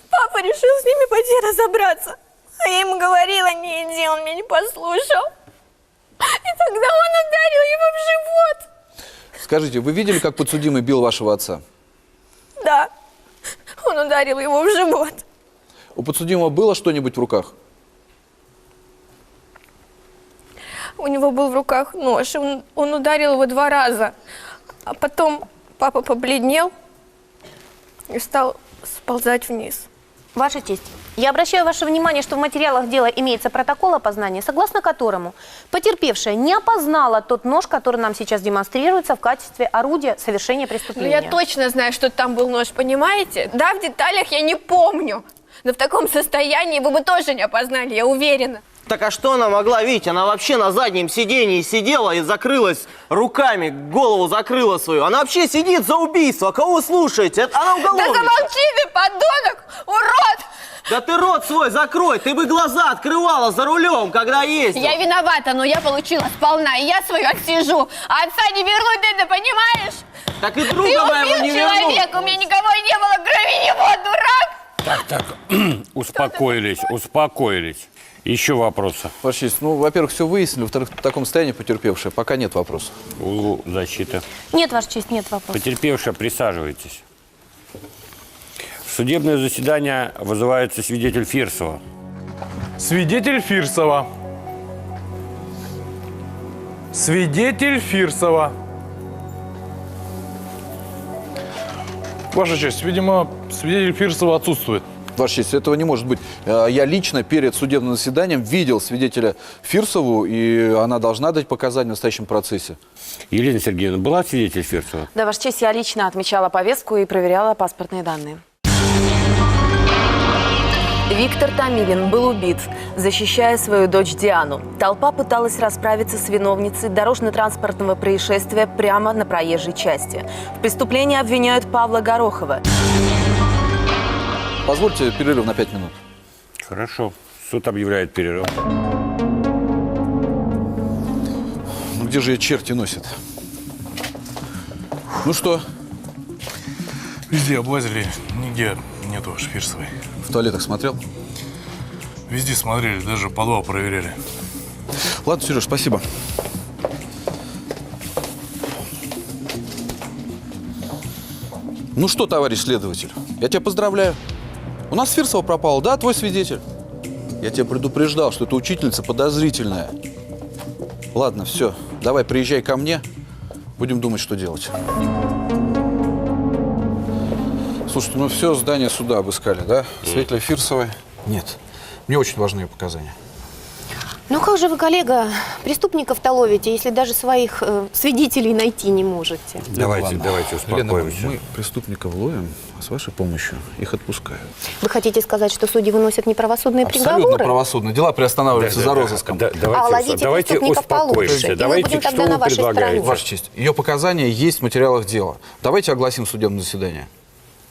Папа решил с ними пойти разобраться. А я ему говорила, не иди, он меня не послушал. И тогда он ударил его в живот. Скажите, вы видели, как подсудимый бил вашего отца? Да, он ударил его в живот. У подсудимого было что-нибудь в руках? У него был в руках нож, и он ударил его 2 раза. А потом папа побледнел и стал сползать вниз. Ваша честь, я обращаю ваше внимание, что в материалах дела имеется протокол опознания, согласно которому потерпевшая не опознала тот нож, который нам сейчас демонстрируется в качестве орудия совершения преступления. Но я точно знаю, что там был нож, понимаете? Да, в деталях я не помню. Но в таком состоянии вы бы тоже не опознали, я уверена. Так а что она могла видеть? Она вообще на заднем сидении сидела и закрылась руками, голову закрыла свою. Она вообще сидит за убийство. Кого вы слушаете? Она уголовник. Да замолчи ты, подонок, урод! Да ты рот свой закрой, ты бы глаза открывала за рулем, когда ездил. Я виновата, но я получила сполна, и я свою отсижу. А отца не вернуть, ты это понимаешь? Так и друга моего не вернуть. Ты убил человека, у меня никого не было, кроме него, дурак! Так, успокоились, успокоились. Еще вопросы? Ваша честь, ну, во-первых, все выяснили, во-вторых, в таком состоянии потерпевшая, пока нет вопросов. У защиты. Нет, Ваша честь, нет вопросов. Потерпевшая, присаживайтесь. В судебное заседание вызывается свидетель Фирсова. Свидетель Фирсова. Свидетель Фирсова. Ваша честь, видимо, свидетель Фирсова отсутствует. Ваша честь, этого не может быть. Я лично перед судебным заседанием видел свидетеля Фирсову, и она должна дать показания в настоящем процессе. Елена Сергеевна, была свидетель Фирсова? Да, Ваша честь, я лично отмечала повестку и проверяла паспортные данные. Виктор Томилин был убит, защищая свою дочь Диану. Толпа пыталась расправиться с виновницей дорожно-транспортного происшествия прямо на проезжей части. В преступлении обвиняют Павла Горохова. Позвольте перерыв на 5 минут. Хорошо. Суд объявляет перерыв. Ну где же ее черти носят? Ну что, Везде облазили, нигде нету Фирсовой. В туалетах смотрел? Везде смотрели, даже подвал проверяли. Ладно, Сереж, спасибо. Ну что, товарищ следователь, я тебя поздравляю. У нас Фирсова пропала, да, твой свидетель? Я тебя предупреждал, что эта учительница подозрительная. Ладно, все, давай приезжай ко мне, будем думать, что делать. Слушайте, ну все, здание суда обыскали, да? Свидетеля Фирсовой нет. Мне очень важны ее показания. Ну как же вы, коллега, преступников-то ловите, если даже своих свидетелей найти не можете? Давайте успокоимся. Лена, мы преступников ловим, а с вашей помощью их отпускают. Вы хотите сказать, что судьи выносят неправосудные приговоры? Абсолютно правосудные. Дела приостанавливаются за розыском. Давайте успокоимся. Давайте, что вы предлагаете? Ваша честь, ее показания есть в материалах дела. Давайте огласим судебное заседание.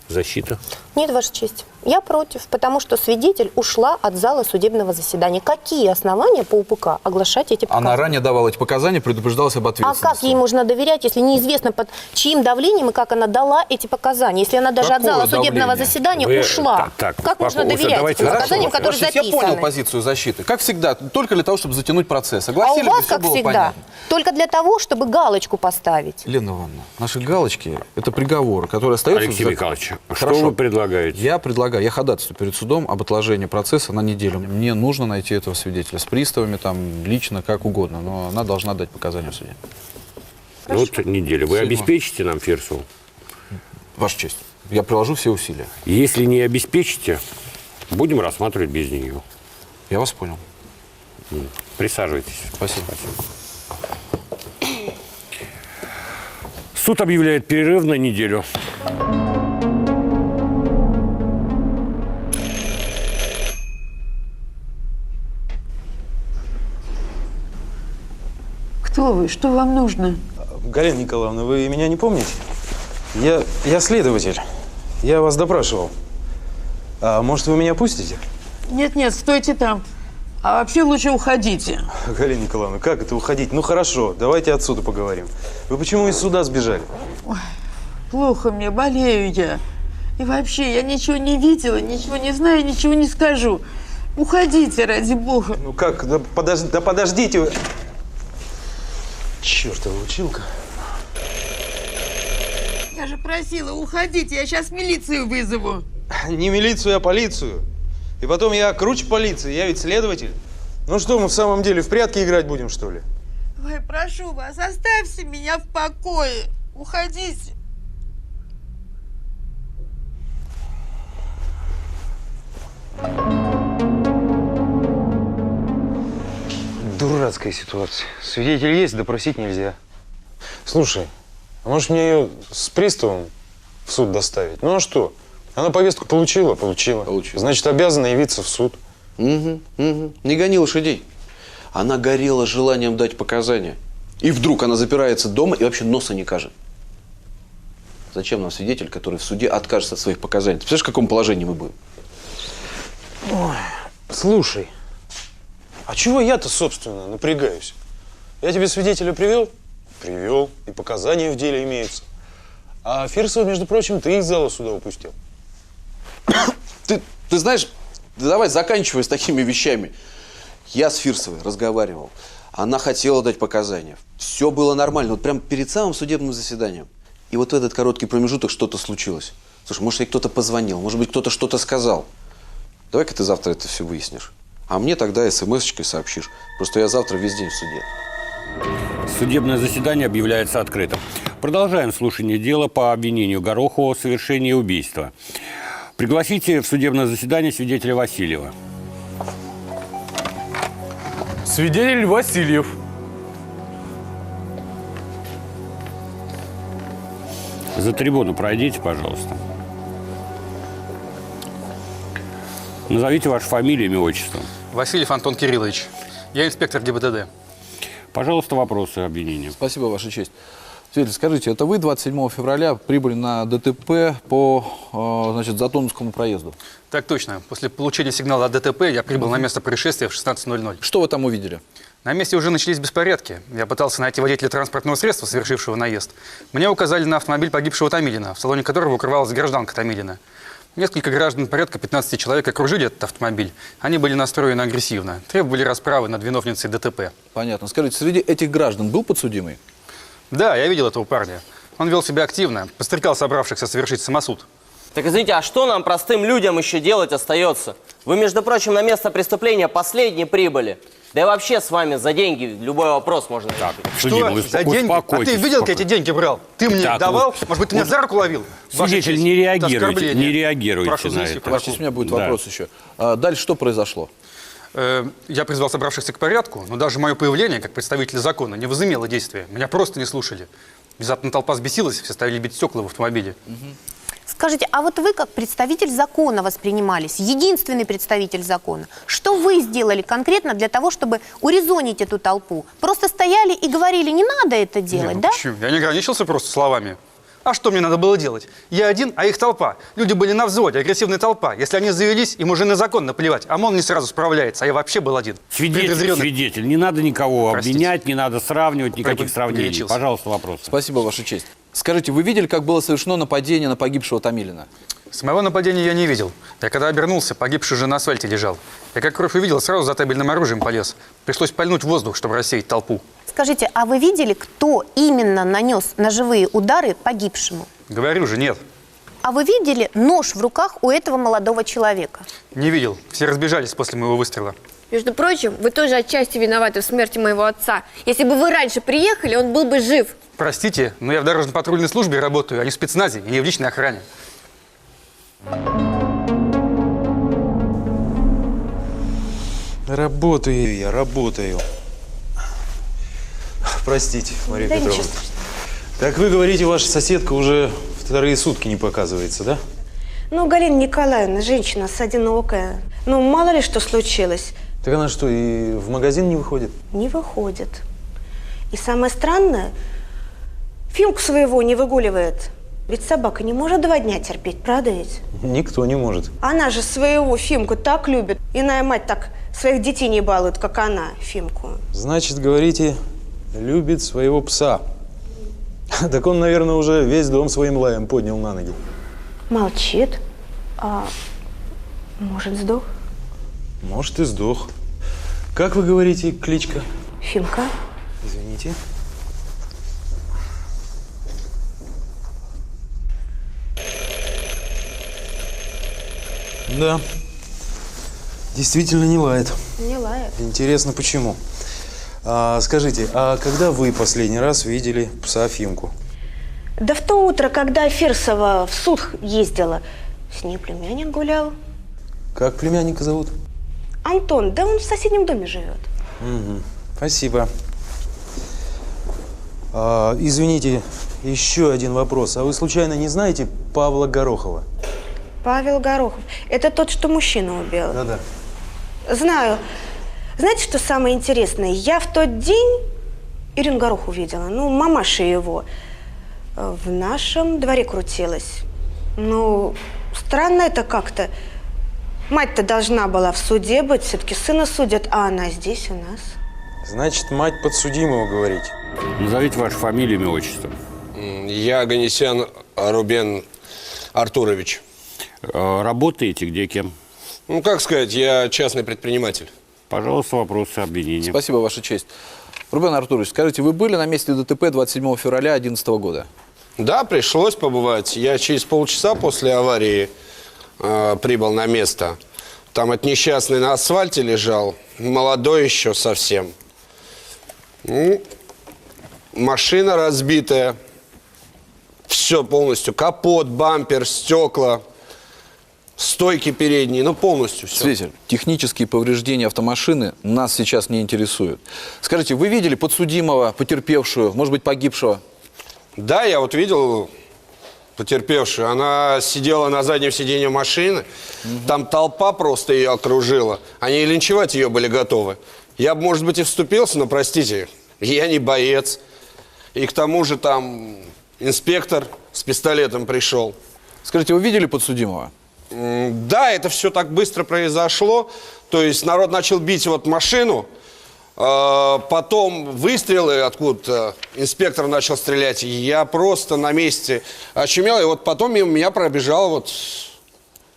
Защита? Нет, Ваша честь. Я против, потому что свидетель ушла от зала судебного заседания. Какие основания по УПК оглашать эти показания? Она ранее давала эти показания, предупреждалась об ответственности. А как ей можно доверять, если неизвестно под чьим давлением и как она дала эти показания? Если она даже от зала судебного заседания ушла. Как можно доверять этим показаниям, которые записаны? Я понял позицию защиты. Как всегда, только для того, чтобы затянуть процесс. Огласили, а у вас, как всегда, понятно. только для того, чтобы галочку поставить. Лена Ивановна, наши галочки – это приговоры, которые остаются... Алексей Михайлович, Хорошо. что вы предлагаете? Я предлагаю, я ходатайствую перед судом об отложении процесса на неделю. Мне нужно найти этого свидетеля с приставами, там, лично, как угодно, но она должна дать показания в суде. Ну, вот неделю. Вы обеспечите нам Фирсову? Ваша честь, я приложу все усилия. Если не обеспечите, будем рассматривать без нее. Я вас понял. Присаживайтесь. Спасибо. Суд объявляет перерыв на неделю. Кто вы? Что вам нужно? Галина Николаевна, вы меня не помните? Я следователь. Я вас допрашивал. А может, вы меня пустите? Нет, стойте там. А вообще лучше уходите. Галина Николаевна, как это уходить? Ну хорошо, давайте отсюда поговорим. Вы почему из суда сбежали? Ой, плохо мне, болею я. И вообще, я ничего не видела, ничего не знаю, ничего не скажу. Уходите, ради бога. Ну как? Да подождите вы. Чёртова училка. Я же просила, уходите, я сейчас милицию вызову. Не милицию, а полицию. И потом я круче полиции, я ведь следователь. Ну что, мы в самом деле в прятки играть будем, что ли? Ой, прошу вас, оставьте меня в покое. Уходите. Дурацкая ситуация. Свидетель есть, допросить нельзя. Слушай, а может мне ее с приставом в суд доставить? Ну а что? Она повестку получила? Получила. Значит, обязана явиться в суд. Не гони лошадей. Она горела желанием дать показания. И вдруг она запирается дома и вообще носа не кажет. Зачем нам свидетель, который в суде откажется от своих показаний? Ты представляешь, в каком положении мы будем? Ой, слушай, а чего я-то, собственно, напрягаюсь? Я тебе свидетеля привел? Привел. И показания в деле имеются. А Фирсова, между прочим, ты из зала суда упустил. Ты знаешь, давай заканчивай с такими вещами. Я с Фирсовой разговаривал. Она хотела дать показания. Все было нормально. Вот прям перед самым судебным заседанием. И вот в этот короткий промежуток что-то случилось. Слушай, может, ей кто-то позвонил, может быть, кто-то что-то сказал. Давай-ка ты завтра это все выяснишь. А мне тогда смс-очкой сообщишь. Просто я завтра весь день в суде. Судебное заседание объявляется открытым. Продолжаем слушание дела по обвинению Горохова в совершении убийства. Пригласите в судебное заседание свидетеля Васильева. Свидетель Васильев. За трибуну пройдите, пожалуйста. Назовите вашу фамилию, имя, отчество. Васильев Антон Кириллович. Я инспектор ГИБДД. Пожалуйста, вопросы обвинения. Спасибо, Ваша честь. Свидетель, скажите, это вы 27 февраля прибыли на ДТП по, Затоновскому проезду? Так точно. После получения сигнала о ДТП я прибыл на место происшествия в 16:00. Что вы там увидели? На месте уже начались беспорядки. Я пытался найти водителя транспортного средства, совершившего наезд. Мне указали на автомобиль погибшего Томилина, в салоне которого укрывалась гражданка Томилина. Несколько граждан, порядка 15 человек, окружили этот автомобиль. Они были настроены агрессивно, требовали расправы над виновницей ДТП. Понятно. Скажите, среди этих граждан был подсудимый? Да, я видел этого парня. Он вел себя активно, подстрекал собравшихся совершить самосуд. Так извините, а что нам, простым людям, еще делать остается? Вы, между прочим, на место преступления последние прибыли. Да и вообще с вами за деньги любой вопрос можно решить. Что? За деньги? А ты видел, как я эти деньги брал? Ты мне их давал? Может быть, ты меня за руку ловил? Свидетель, не реагируйте, не реагируйте. Прошу на это. У меня будет вопрос еще. Дальше что произошло? Я призвал собравшихся к порядку, но даже мое появление, как представитель закона, не возымело действия. Меня просто не слушали. Внезапно толпа взбесилась, все стали бить стекла в автомобиле. Скажите, а вот вы как представитель закона воспринимались, единственный представитель закона. Что вы сделали конкретно для того, чтобы урезонить эту толпу? Просто стояли и говорили, не надо это делать, да? Почему? Я не ограничился просто словами. А что мне надо было делать? Я один, а их толпа. Люди были на взводе, агрессивная толпа. Если они завелись, им уже на закон наплевать. ОМОН не сразу справляется, а я вообще был один. Свидетель, не надо никого обвинять, не надо сравнивать, никаких сравнений. Пожалуйста, вопрос. Спасибо, Ваша честь. Скажите, вы видели, как было совершено нападение на погибшего Томилина? Самого нападения я не видел. Я когда обернулся, погибший уже на асфальте лежал. Я как кровь увидел, сразу за табельным оружием полез. Пришлось пальнуть в воздух, чтобы рассеять толпу. Скажите, а вы видели, кто именно нанес ножевые удары погибшему? Говорю же, нет. А вы видели нож в руках у этого молодого человека? Не видел. Все разбежались после моего выстрела. Между прочим, вы тоже отчасти виноваты в смерти моего отца. Если бы вы раньше приехали, он был бы жив. Простите, но я в дорожно-патрульной службе работаю, а не в спецназе и не в личной охране. Работаю. Простите, Мария Петровна. Так вы говорите, ваша соседка уже вторые сутки не показывается, да? Ну, Галина Николаевна, женщина одинокая. Ну, мало ли что случилось. Так она что, и в магазин не выходит? Не выходит. И самое странное, Фимку своего не выгуливает. Ведь собака не может 2 дня терпеть, правда ведь? Никто не может. Она же своего Фимку так любит. Иная мать так своих детей не балует, как она, Фимку. Значит, говорите, любит своего пса. Так он, наверное, уже весь дом своим лаем поднял на ноги. Молчит. А может, сдох? Может, и сдох. Как вы говорите, кличка? Фимка. Извините. Да. Действительно не лает. Не лает. Интересно, почему? Скажите, а когда вы последний раз видели пса Фимку? Да в то утро, когда Фирсова в суд ездила, с ней племянник гулял. Как племянника зовут? Антон, да он в соседнем доме живет. Угу. Спасибо. Извините, еще один вопрос. А вы случайно не знаете Павла Горохова? Павел Горохов. Это тот, что мужчину убил? Да-да. Знаю. Знаете, что самое интересное? Я в тот день Ирину Горохову видела. Ну, мамаша его. В нашем дворе крутилась. Ну, странно это как-то. Мать-то должна была в суде быть, все-таки сына судят, а она здесь у нас. Значит, мать подсудимого, говорите? Назовите вашу фамилию, имя, отчество. Я Оганесян Рубен Артурович. Работаете где, кем? Ну, как сказать, я частный предприниматель. Пожалуйста, вопросы обвинения. Спасибо, Ваша честь. Рубен Артурович, скажите, вы были на месте ДТП 27 февраля 2011 года? Да, пришлось побывать. Я через полчаса после аварии прибыл на место. Там от несчастный на асфальте лежал, молодой еще совсем. Ну, машина разбитая, все полностью, капот, бампер, стекла, стойки передние, ну полностью все. Свидетель, технические повреждения автомашины нас сейчас не интересуют. Скажите, вы видели подсудимого, потерпевшую, может быть, погибшего? Да, я вот видел потерпевшую. Она сидела на заднем сиденье машины. Там толпа просто ее окружила. Они линчевать ее были готовы. Я бы, может быть, и вступился, но, простите, я не боец. И к тому же там инспектор с пистолетом пришел. Скажите, вы видели подсудимого? Да, это все так быстро произошло. То есть народ начал бить вот машину. Потом выстрелы откуда-то, инспектор начал стрелять. Я просто на месте очумел, и вот потом мимо меня пробежал вот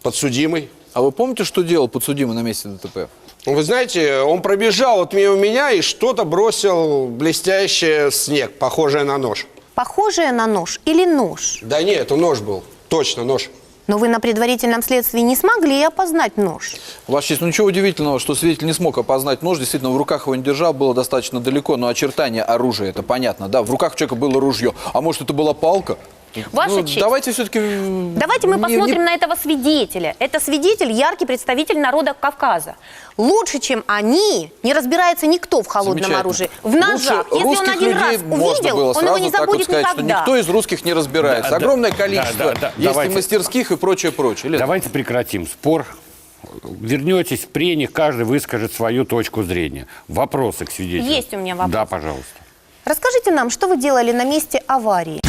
подсудимый. А вы помните, что делал подсудимый на месте ДТП? Вы знаете, он пробежал вот мимо меня и что-то бросил блестящее в снег, похожее на нож. Похожее на нож или нож? Да нет, это нож был, точно нож. Но вы на предварительном следствии не смогли опознать нож. Ваша честь, ну ничего удивительного, что свидетель не смог опознать нож. Действительно, в руках его не держал, было достаточно далеко, но очертания оружия, это понятно, да. В руках у человека было ружье. А может, это была палка? Ваша честь. Давайте все-таки... Давайте мы посмотрим на этого свидетеля. Это свидетель, яркий представитель народа Кавказа. Лучше, чем они, не разбирается никто в холодном оружии. В ножах. Если он один раз увидел, он его не забудет никогда. Никто из русских не разбирается. Огромное количество. Есть и мастерских, и прочее. Давайте прекратим спор. Вернетесь в прених, каждый выскажет свою точку зрения. Вопросы к свидетелю. Есть у меня вопрос. Да, пожалуйста. Расскажите нам, что вы делали на месте аварии?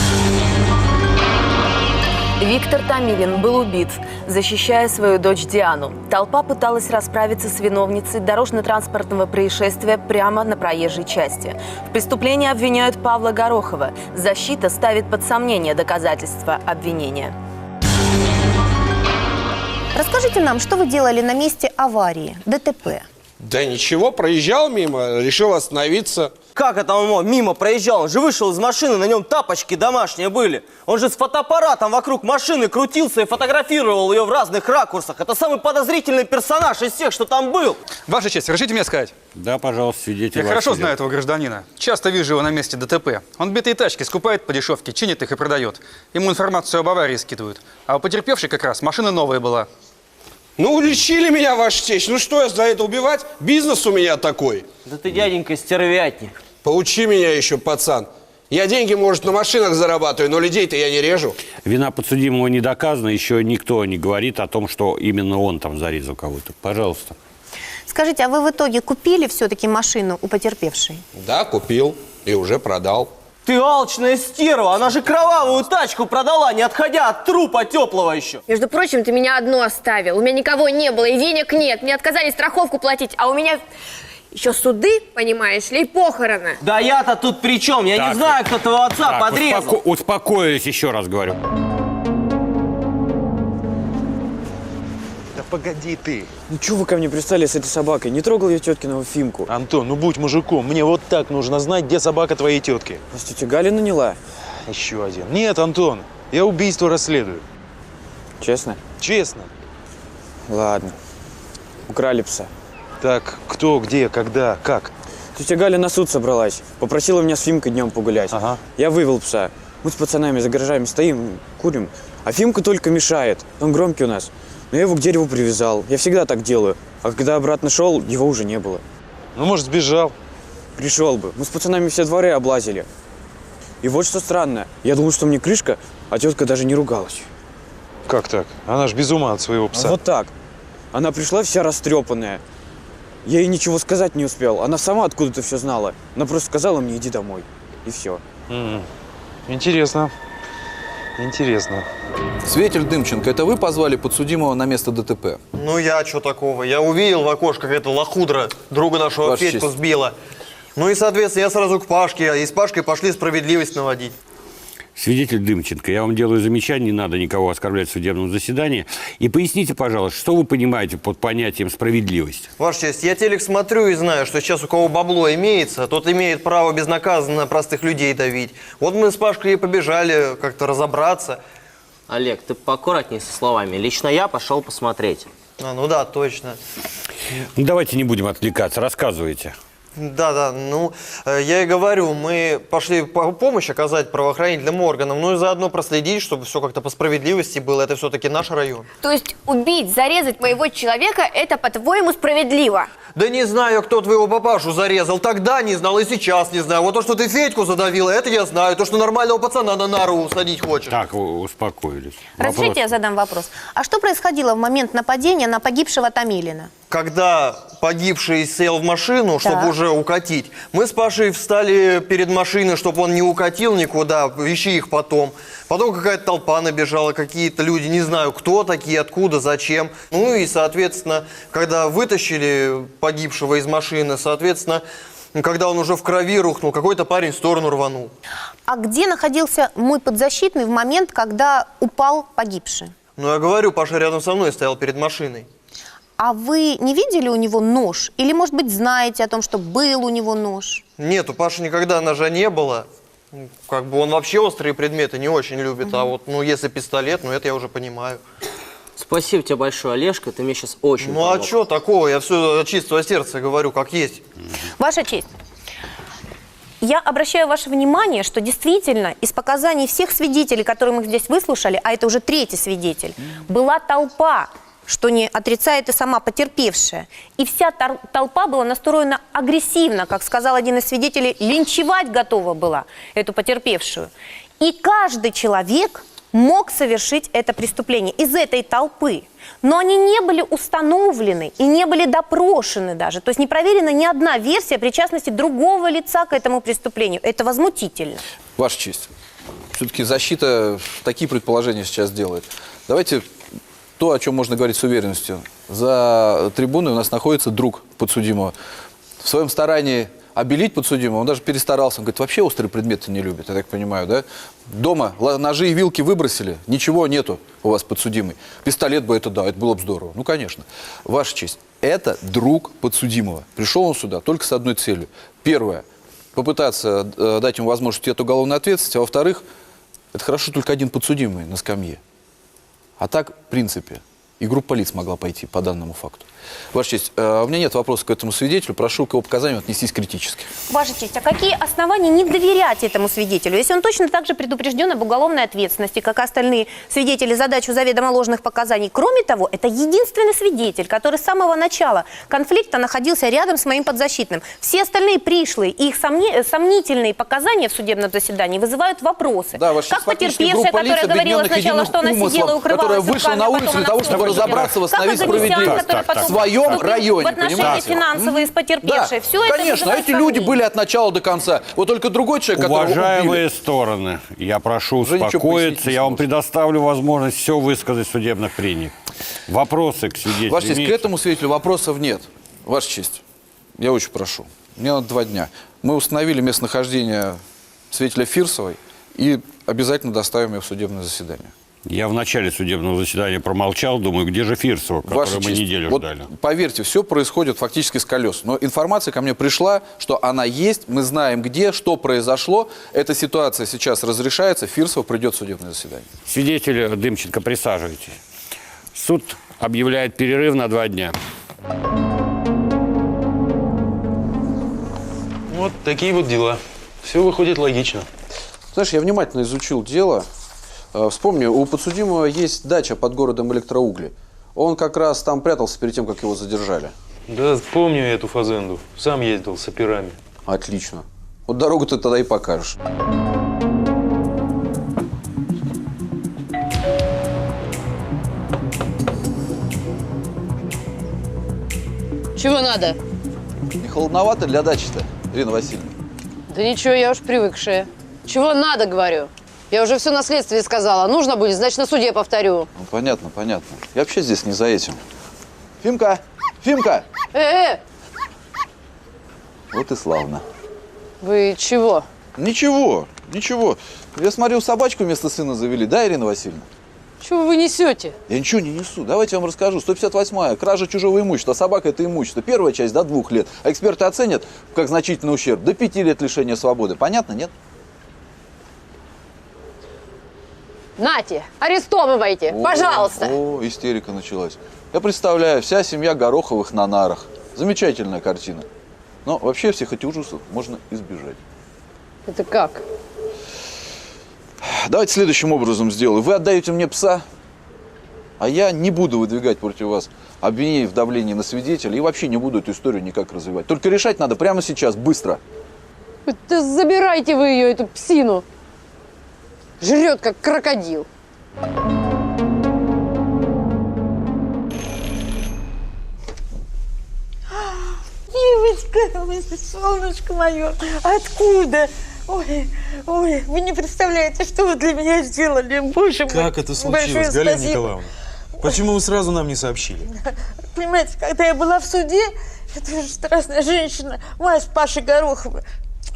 Виктор Томилин был убит, защищая свою дочь Диану. Толпа пыталась расправиться с виновницей дорожно-транспортного происшествия прямо на проезжей части. В преступлении обвиняют Павла Горохова. Защита ставит под сомнение доказательства обвинения. Расскажите нам, что вы делали на месте аварии, ДТП? Да ничего, проезжал мимо, решил остановиться. Как это он мимо проезжал? Он же вышел из машины, на нем тапочки домашние были. Он же с фотоаппаратом вокруг машины крутился и фотографировал ее в разных ракурсах. Это самый подозрительный персонаж из всех, что там был. Ваша честь, разрешите мне сказать? Да, пожалуйста, свидетель. Я хорошо знаю этого гражданина. Часто вижу его на месте ДТП. Он битые тачки скупает по дешевке, чинит их и продает. Ему информацию об аварии скидывают. А у потерпевшей как раз машина новая была. Ну, уличили меня, ваша честь. Ну, что я за это убивать? Бизнес у меня такой. Да ты, дяденька, стервятник. Поучи меня еще, пацан. Я деньги, может, на машинах зарабатываю, но людей-то я не режу. Вина подсудимого не доказана, еще никто не говорит о том, что именно он там зарезал кого-то. Пожалуйста. Скажите, а вы в итоге купили все-таки машину у потерпевшей? Да, купил и уже продал. Ты алчная стерва, она же кровавую тачку продала, не отходя от трупа теплого еще. Между прочим, ты меня одну оставил. У меня никого не было, и денег нет. Мне отказали страховку платить, а у меня еще суды, понимаешь ли, и похороны. Да я-то тут при чем? Я не знаю, кто твоего отца подрезал. Успокоились, еще раз говорю. Да погоди ты. Ну чего вы ко мне пристали с этой собакой? Не трогал я теткиного Фимку. Антон, ну будь мужиком. Мне вот так нужно знать, где собака твоей тетки. Вас тетя Галя наняла? Еще один. Нет, Антон, я убийство расследую. Честно? Честно. Ладно. Украли пса. Так, кто, где, когда, как? Тетя Галя на суд собралась. Попросила меня с Фимкой днем погулять. Ага. Я вывел пса. Мы с пацанами за гаражами стоим, курим. А Фимка только мешает. Он громкий у нас. Но я его к дереву привязал. Я всегда так делаю. А когда обратно шел, его уже не было. Ну, может, сбежал. Пришел бы. Мы с пацанами все дворы облазили. И вот что странно. Я думал, что мне крышка, а тетка даже не ругалась. Как так? Она ж без ума от своего пса. А вот так. Она пришла вся растрепанная. Я ей ничего сказать не успел. Она сама откуда-то все знала. Она просто сказала мне, иди домой. И все. Интересно. Интересно. Свидетель Дымченко, это вы позвали подсудимого на место ДТП? Ну я что такого? Я увидел в окошках эта лохудра, друга нашего Ваша Петьку честь. сбила. Ну и, соответственно, я сразу к Пашке, и с Пашкой пошли справедливость наводить. Свидетель Дымченко, я вам делаю замечание, не надо никого оскорблять в судебном заседании. И поясните, пожалуйста, что вы понимаете под понятием справедливость? Ваша честь, я телек смотрю и знаю, что сейчас у кого бабло имеется, тот имеет право безнаказанно простых людей давить. Вот мы с Пашкой и побежали как-то разобраться. Олег, ты поаккуратнее со словами. Лично я пошел посмотреть. Ну да, точно. Ну, давайте не будем отвлекаться, рассказывайте. Да, ну, я и говорю, мы пошли помощь оказать правоохранительным органам, ну и заодно проследить, чтобы все как-то по справедливости было, это все-таки наш район. То есть убить, зарезать моего человека, это, по-твоему, справедливо? Да не знаю, кто твоего папашу зарезал, тогда не знал и сейчас не знаю. Вот то, что ты Федьку задавила, это я знаю, то, что нормального пацана на нару усадить хочешь. Так, успокоились. Разрешите, я задам вопрос. А что происходило в момент нападения на погибшего Томилина? Когда погибший сел в машину, чтобы уже укатить, мы с Пашей встали перед машиной, чтобы он не укатил никуда, ищи их потом. Потом какая-то толпа набежала, какие-то люди, не знаю, кто такие, откуда, зачем. Ну и, соответственно, когда вытащили погибшего из машины, соответственно, Когда он уже в крови рухнул, какой-то парень в сторону рванул. А где находился мой подзащитный в момент, когда упал погибший? Ну, я говорю, Паша рядом со мной стоял перед машиной. А вы не видели у него нож? Или, может быть, знаете о том, что был у него нож? Нет, у Паши никогда ножа не было. Как бы он вообще острые предметы не очень любит. А вот, ну, если пистолет, ну, это я уже понимаю. Спасибо тебе большое, Олежка, ты мне сейчас очень Ну, помог. а что такого? Я все от чистого сердца говорю, как есть. Ваша честь, я обращаю ваше внимание, что действительно из показаний всех свидетелей, которые мы здесь выслушали, а это уже третий свидетель, была толпа, что не отрицает и сама потерпевшая. И вся толпа была настроена агрессивно, как сказал один из свидетелей, линчевать готова была эту потерпевшую. И каждый человек мог совершить это преступление из этой толпы. Но они не были установлены и не были допрошены даже. То есть не проверена ни одна версия причастности другого лица к этому преступлению. Это возмутительно. Ваша честь, все-таки защита такие предположения сейчас делает. Давайте то, о чем можно говорить с уверенностью. За трибуной у нас находится друг подсудимого. В своем старании обелить подсудимого, он даже перестарался. Он говорит, вообще острые предметы не любит, я так понимаю, да? Дома ножи и вилки выбросили, ничего нету у вас подсудимый. Пистолет бы это, да, это было бы здорово. Ну, конечно. Ваша честь, это друг подсудимого. Пришел он сюда только с одной целью. Первое, попытаться дать ему возможность от уголовной ответственности, а во-вторых, это хорошо только один подсудимый на скамье. А так, в принципе, и группа лиц могла пойти по данному факту. Ваша честь, у меня нет вопросов к этому свидетелю. Прошу к его показаниям отнестись критически. Ваша честь, а какие основания не доверять этому свидетелю? Если он точно так же предупрежден об уголовной ответственности, как и остальные свидетели, задачу заведомо ложных показаний. Кроме того, это единственный свидетель, который с самого начала конфликта находился рядом с моим подзащитным. Все остальные пришлые и их сомнительные показания в судебном заседании вызывают вопросы. Да, ваша как честь, потерпевшая, которая говорила сначала, что она сидела и укрывалась которая вышла на улицу для того, чтобы разобраться, восстановить справедливость в своем районе, в отношении финансовые с потерпевшей. Да, Все это конечно, эти люди были от начала до конца. Вот только другой человек, которого Уважаемые убили. стороны, я прошу Уже ничего успокоиться, пояснить не я вам предоставлю возможность все высказать в судебных прениях. Вопросы к свидетелю Ваша честь, к имеются? этому свидетелю вопросов нет. Ваша честь, я очень прошу. Мне надо 2 дня. Мы установили местонахождение свидетеля Фирсовой и обязательно доставим ее в судебное заседание. Я в начале судебного заседания промолчал, думаю, где же Фирсова, которую мы неделю вот ждали. Поверьте, все происходит фактически с колес. Но информация ко мне пришла, что она есть, мы знаем где, что произошло. Эта ситуация сейчас разрешается, Фирсова придет в судебное заседание. Свидетель Дымченко, присаживайтесь. Суд объявляет перерыв на 2 дня. Вот такие вот дела. Все выходит логично. Знаешь, я внимательно изучил дело. Вспомни, у подсудимого есть дача под городом Электроугли. Он как раз там прятался перед тем, как его задержали. Да, помню эту фазенду. Сам ездил с операми. Отлично. Вот дорогу ты тогда и покажешь. Чего надо? Не холодновато для дачи-то, Ирина Васильевна? Да ничего, я уж привыкшая. Чего надо, говорю? Я уже все на следствии сказала. Нужно будет, значит, на суде повторю. Ну, понятно, понятно. Я вообще здесь не за этим. Фимка! Фимка! Вот и славно. Вы чего? Ничего, ничего. Я смотрю, собачку вместо сына завели, да, Ирина Васильевна? Чего вы несете? Я ничего не несу. Давайте я вам расскажу. 158-я. Кража чужого имущества. Собака – это имущество. Первая часть до 2 лет. А эксперты оценят, как значительный ущерб, до 5 лет лишения свободы. Понятно, нет? Нате, арестовывайте, пожалуйста. О, истерика началась. Я представляю, вся семья Гороховых на нарах. Замечательная картина. Но вообще всех этих ужасов можно избежать. Это как? Давайте следующим образом сделаю. Вы отдаете мне пса, а я не буду выдвигать против вас обвинений в давлении на свидетеля и вообще не буду эту историю никак развивать. Только решать надо прямо сейчас, быстро. Да забирайте вы ее, эту псину. Жрет, как крокодил. Девочка, солнышко мое, откуда? Ой, ой, вы не представляете, что вы для меня сделали, боже мой. Как это случилось, Галина Николаевна? Почему вы сразу нам не сообщили? Понимаете, когда я была в суде, Это же страстная женщина, мать Паши Горохова,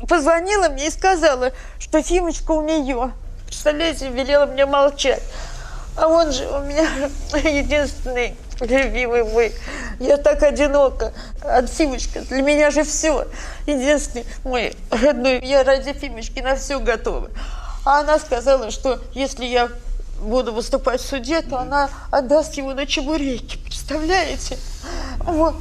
позвонила мне и сказала, что Фимочка у нее. Представляете, велела мне молчать. А он же у меня единственный любимый мой. Я так одинока. От Фимочка для меня же все. Единственный мой родной. Я ради Фимочки на все готова. А она сказала, что если я буду выступать в суде, то она отдаст его на чебуреки. Представляете? Вот.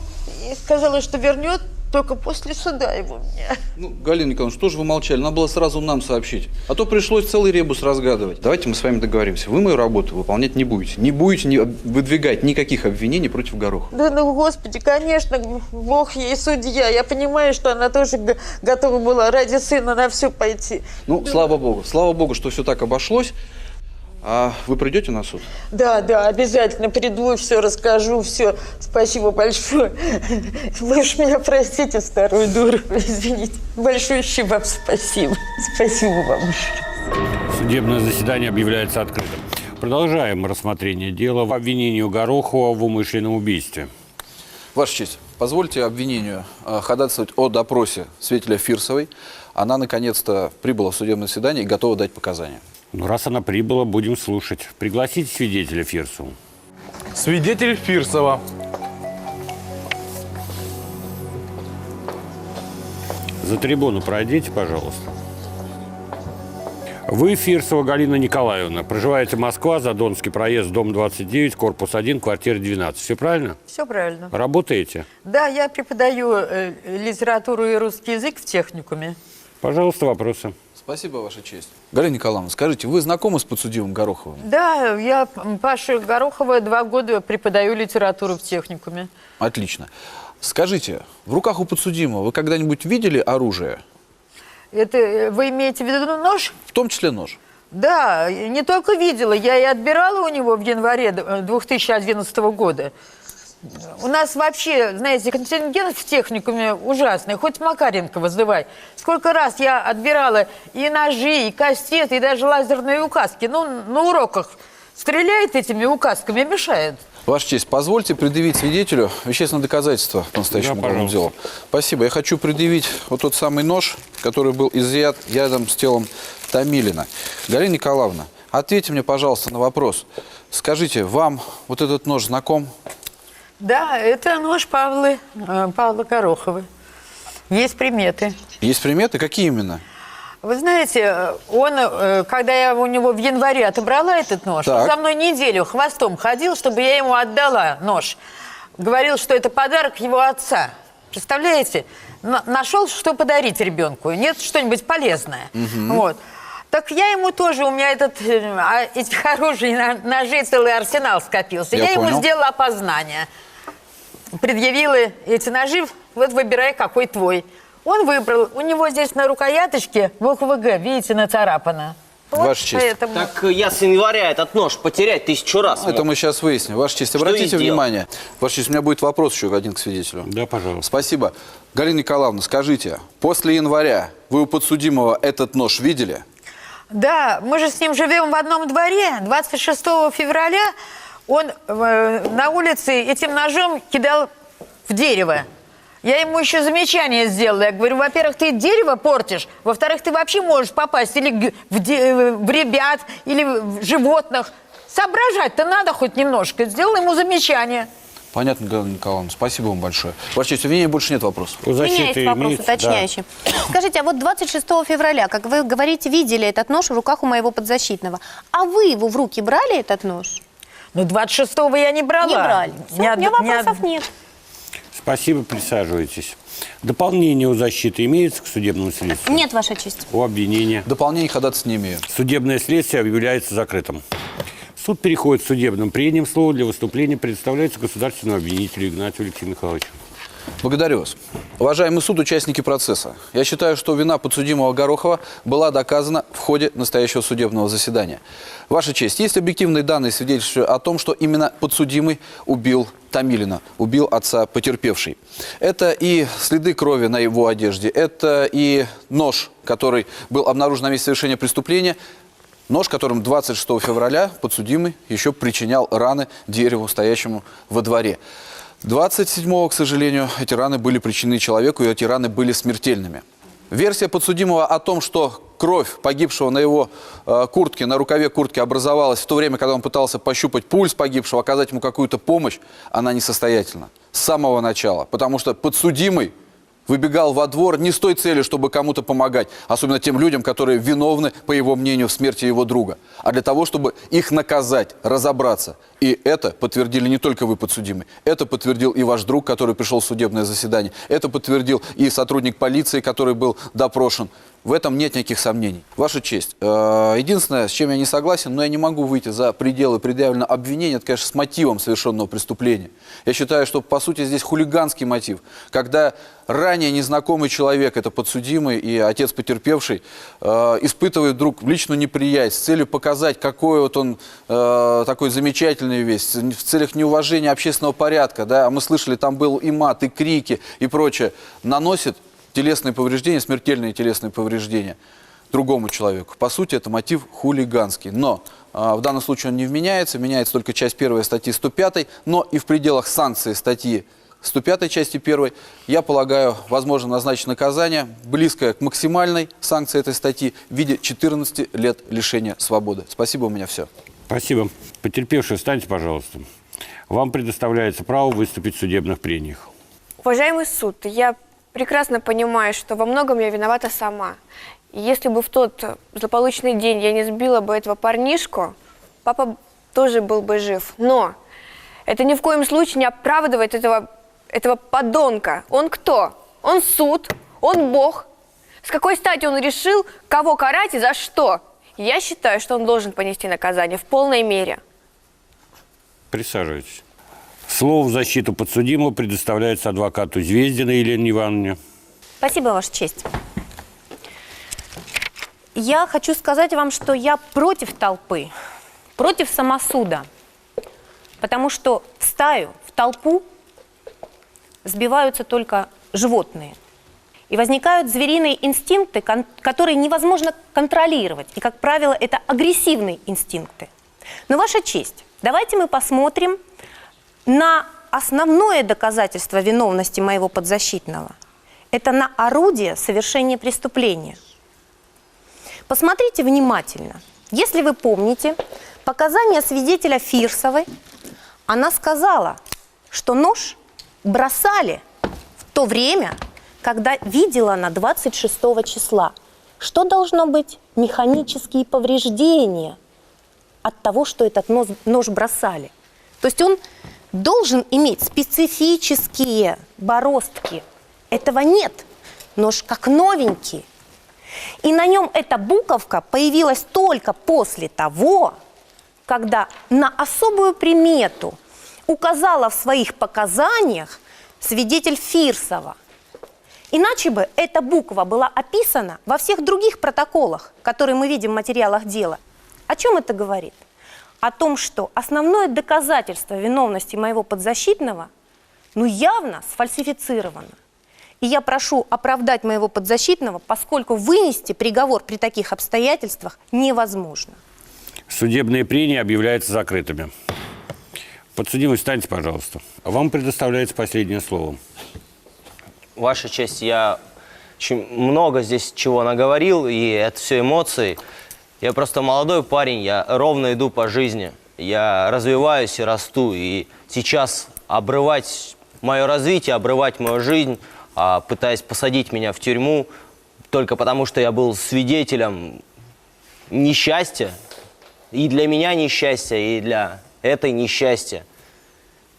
И сказала, что вернет только после суда его мне. Ну, Галина Николаевна, что же вы молчали? Надо было сразу нам сообщить. А то пришлось целый ребус разгадывать. Давайте мы с вами договоримся. Вы мою работу выполнять не будете. Не будете выдвигать никаких обвинений против Горохова. Да ну, Господи, конечно, Бог ей судья. Я понимаю, что она тоже готова была ради сына на все пойти. Ну, да. Слава Богу, что все так обошлось. А вы придете на суд? Да, обязательно приду и все расскажу, все. Спасибо большое. Вы уж меня простите, старую дуру, извините. Большое вам спасибо. Спасибо вам. Судебное заседание объявляется открытым. Продолжаем рассмотрение дела по обвинению Горохова в умышленном убийстве. Ваша честь, позвольте обвинению ходатайствовать о допросе свидетеля Фирсовой. Она наконец-то прибыла в судебное заседание и готова дать показания. Ну, раз она прибыла, будем слушать. Пригласите свидетеля Фирсову. Свидетель Фирсова. За трибуну пройдите, пожалуйста. Вы, Фирсова Галина Николаевна, проживаете Москва, Задонский проезд, дом 29, корпус 1, квартира 12. Все правильно? Все правильно. Работаете? Да, я преподаю литературу и русский язык в техникуме. Пожалуйста, вопросы. Спасибо, Ваша честь. Галина Николаевна, скажите, вы знакомы с подсудимым Гороховым? Да, я Паша Горохова 2 года преподаю литературу в техникуме. Отлично. Скажите, в руках у подсудимого вы когда-нибудь видели оружие? Это вы имеете в виду нож? В том числе нож. Да, не только видела, я и отбирала у него в январе 2011 года. У нас вообще, знаете, контингент в техникуме ужасный, хоть Макаренко вызывай. Сколько раз я отбирала и ножи, и кастеты, и даже лазерные указки. Ну, на уроках стреляет этими указками, мешает. Ваша честь, позвольте предъявить свидетелю вещественное доказательство по настоящему уголовному делу. Спасибо. Я хочу предъявить вот тот самый нож, который был изъят рядом с телом Томилина. Галина Николаевна, ответьте мне, пожалуйста, на вопрос. Скажите, вам вот этот нож знаком? Да, это нож Павла Горохова. Есть приметы. Есть приметы? Какие именно? Вы знаете, он, когда я у него в январе отобрала этот нож, он за мной неделю хвостом ходил, чтобы я ему отдала нож. Говорил, что это подарок его отца. Представляете? Нашел, что подарить ребенку. Нет, что-нибудь полезное. Вот. Так я ему тоже, у меня этих оружий, ножей целый арсенал скопился. Я ему сделала опознание. Предъявила эти ножи, вот выбирай, какой твой. Он выбрал, у него здесь на рукояточке буква «Г», видите, нацарапана. Вот. Ваша честь. Поэтому... Так я с января этот нож потерять 1000 раз. Это мы сейчас выясним. Ваша честь, обратите внимание. Ваша честь, у меня будет вопрос еще один к свидетелю. Да, пожалуйста. Спасибо. Галина Николаевна, скажите, после января вы у подсудимого этот нож видели? Да, мы же с ним живем в одном дворе. 26 февраля он на улице этим ножом кидал в дерево. Я ему еще замечание сделала. Я говорю, во-первых, ты дерево портишь, во-вторых, ты вообще можешь попасть или в ребят, или в животных. Соображать-то надо хоть немножко. Сделала ему замечание. Понятно, Галина Николаевна. Спасибо вам большое. Ваша честь, у меня больше нет вопросов. У меня есть вопрос уточняющий. Да. Скажите, а вот 26 февраля, как вы говорите, видели этот нож в руках у моего подзащитного. А вы его в руки брали, этот нож? Ну, 26-го я не брала. Не брали. Все, у меня вопросов нет. Спасибо, присаживайтесь. Дополнение у защиты имеется к судебному следствию? Нет, Ваша честь. У обвинения? Дополнение ходатайства не имею. Судебное следствие объявляется закрытым. Суд переходит к судебным прениям. Слово для выступления предоставляется государственному обвинителю Игнатию Алексею Михайловичу. Благодарю вас. Уважаемый суд, участники процесса. Я считаю, что вина подсудимого Горохова была доказана в ходе настоящего судебного заседания. Ваша честь, есть объективные данные, свидетельствующие о том, что именно подсудимый убил Томилина, убил отца потерпевшей. Это и следы крови на его одежде, это и нож, который был обнаружен на месте совершения преступления, нож, которым 26 февраля подсудимый еще причинял раны дереву, стоящему во дворе. 27-го, к сожалению, эти раны были причинены человеку, и эти раны были смертельными. Версия подсудимого о том, что кровь погибшего на его куртке, на рукаве куртки образовалась в то время, когда он пытался пощупать пульс погибшего, оказать ему какую-то помощь, она несостоятельна с самого начала. Потому что подсудимый выбегал во двор не с той целью, чтобы кому-то помогать, особенно тем людям, которые виновны, по его мнению, в смерти его друга, а для того, чтобы их наказать, разобраться. И это подтвердили не только вы, подсудимый, это подтвердил и ваш друг, который пришел в судебное заседание, это подтвердил и сотрудник полиции, который был допрошен. В этом нет никаких сомнений. Ваша честь, единственное, с чем я не согласен, но я не могу выйти за пределы предъявленного обвинения, это, конечно, с мотивом совершенного преступления. Я считаю, что, по сути, здесь хулиганский мотив, когда ранее незнакомый человек, это подсудимый и отец потерпевший, испытывает вдруг личную неприязнь с целью показать, какой вот он такой замечательный весь, в целях неуважения общественного порядка, да, мы слышали, там был и мат, и крики, и прочее, наносит телесные повреждения, смертельные телесные повреждения другому человеку. По сути, это мотив хулиганский. Но в данном случае он не вменяется, меняется только часть 1 статьи 105, но и в пределах санкции статьи 105 части 1, я полагаю, возможно назначить наказание, близкое к максимальной санкции этой статьи в виде 14 лет лишения свободы. Спасибо, у меня все. Спасибо. Потерпевший, встаньте, пожалуйста. Вам предоставляется право выступить в судебных прениях. Уважаемый суд, я прекрасно понимаю, что во многом я виновата сама. И если бы в тот злополучный день я не сбила бы этого парнишку, папа тоже был бы жив. Но это ни в коем случае не оправдывает этого подонка. Он кто? Он суд, он Бог. С какой стати он решил, кого карать и за что? Я считаю, что он должен понести наказание в полной мере. Присаживайтесь. Слово в защиту подсудимого предоставляется адвокату Звездиной Елене Ивановне. Спасибо, Ваша честь. Я хочу сказать вам, что я против толпы, против самосуда. Потому что в стаю, в толпу сбиваются только животные. И возникают звериные инстинкты, которые невозможно контролировать. И, как правило, это агрессивные инстинкты. Но, Ваша честь, давайте мы посмотрим на основное доказательство виновности моего подзащитного. Это на орудие совершения преступления. Посмотрите внимательно. Если вы помните, показания свидетеля Фирсовой, она сказала, что нож бросали в то время, когда видела она 26 числа. Что должно быть? Механические повреждения от того, что этот нож бросали. То есть он должен иметь специфические бороздки. Этого нет. Нож как новенький. И на нем эта буковка появилась только после того, когда на особую примету указала в своих показаниях свидетель Фирсова. Иначе бы эта буква была описана во всех других протоколах, которые мы видим в материалах дела. О чем это говорит? О том, что основное доказательство виновности моего подзащитного, явно сфальсифицировано. И я прошу оправдать моего подзащитного, поскольку вынести приговор при таких обстоятельствах невозможно. Судебные прения объявляются закрытыми. Подсудимый, встаньте, пожалуйста. Вам предоставляется последнее слово. Ваша честь, я очень много здесь чего наговорил, и это все эмоции. Я просто молодой парень, я ровно иду по жизни. Я развиваюсь и расту, и сейчас обрывать мое развитие, обрывать мою жизнь, пытаясь посадить меня в тюрьму, только потому что я был свидетелем несчастья, и для меня несчастье, и для этой несчастья.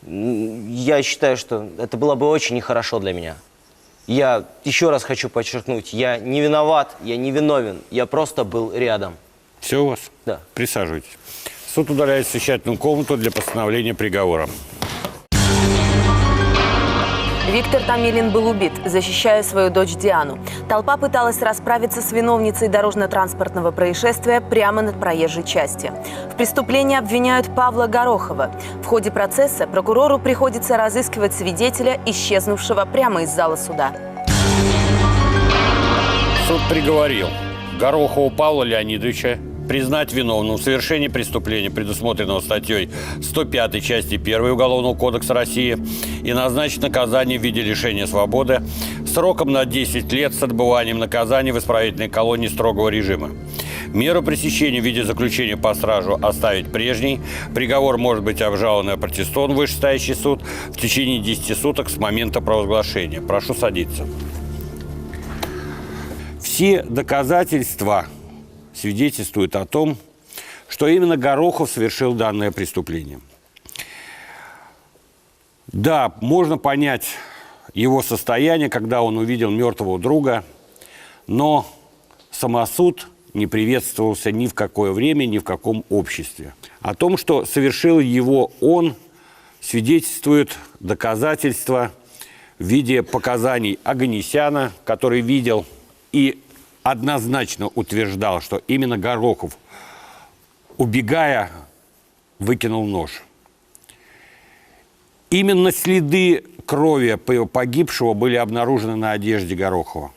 Я считаю, что это было бы очень нехорошо для меня. Я еще раз хочу подчеркнуть, я не виноват, я не виновен, я просто был рядом. Все у вас? Да. Присаживайтесь. Суд удаляет совещательную комнату для постановления приговора. Виктор Томилин был убит, защищая свою дочь Диану. Толпа пыталась расправиться с виновницей дорожно-транспортного происшествия прямо над проезжей части. В преступлении обвиняют Павла Горохова. В ходе процесса прокурору приходится разыскивать свидетеля, исчезнувшего прямо из зала суда. Суд приговорил Горохову Павла Леонидовича признать виновным в совершении преступления, предусмотренного статьей 105 части 1 Уголовного кодекса России, и назначить наказание в виде лишения свободы сроком на 10 лет с отбыванием наказания в исправительной колонии строгого режима. Меру пресечения в виде заключения по стражу оставить прежней. Приговор может быть обжалован и опротестован в вышестоящий суд в течение 10 суток с момента провозглашения. Прошу садиться. Все доказательства свидетельствуют о том, что именно Горохов совершил данное преступление. Да, можно понять его состояние, когда он увидел мертвого друга, но самосуд не приветствовался ни в какое время, ни в каком обществе. О том, что совершил его он, свидетельствует доказательства в виде показаний Оганесяна, который видел и однозначно утверждал, что именно Горохов, убегая, выкинул нож. Именно следы крови погибшего были обнаружены на одежде Горохова.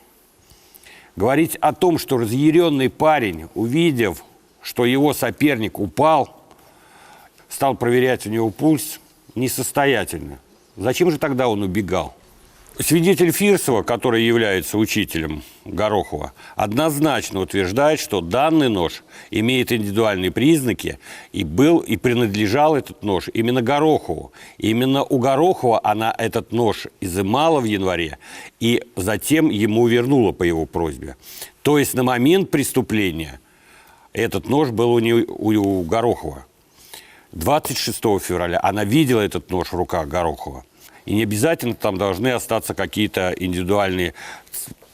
Говорить о том, что разъяренный парень, увидев, что его соперник упал, стал проверять у него пульс, несостоятельно. Зачем же тогда он убегал? Свидетель Фирсова, который является учителем Горохова, однозначно утверждает, что данный нож имеет индивидуальные признаки и принадлежал этот нож именно Горохову. Именно у Горохова она этот нож изымала в январе и затем ему вернула по его просьбе. То есть на момент преступления этот нож был у Горохова. 26 февраля она видела этот нож в руках Горохова. И не обязательно там должны остаться какие-то индивидуальные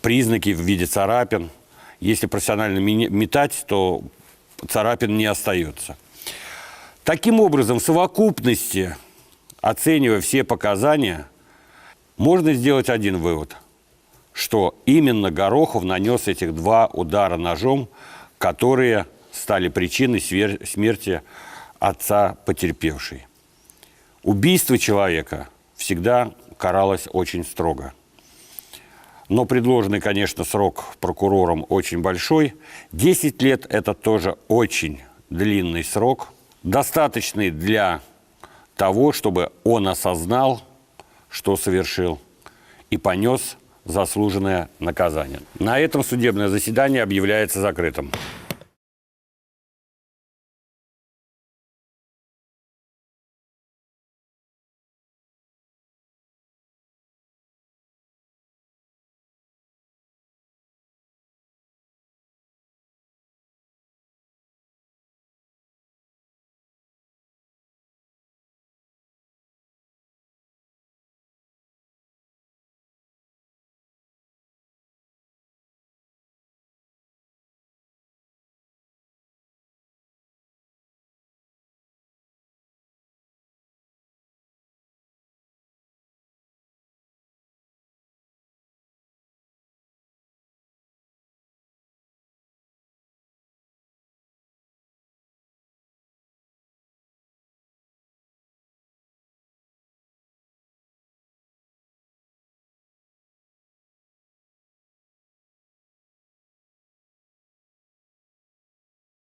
признаки в виде царапин. Если профессионально метать, то царапин не остается. Таким образом, в совокупности, оценивая все показания, можно сделать один вывод, что именно Горохов нанес этих 2 удара ножом, которые стали причиной смерти отца потерпевшей. Убийство человека всегда каралось очень строго. Но предложенный, конечно, срок прокурором очень большой. 10 лет – это тоже очень длинный срок, достаточный для того, чтобы он осознал, что совершил, и понес заслуженное наказание. На этом судебное заседание объявляется закрытым.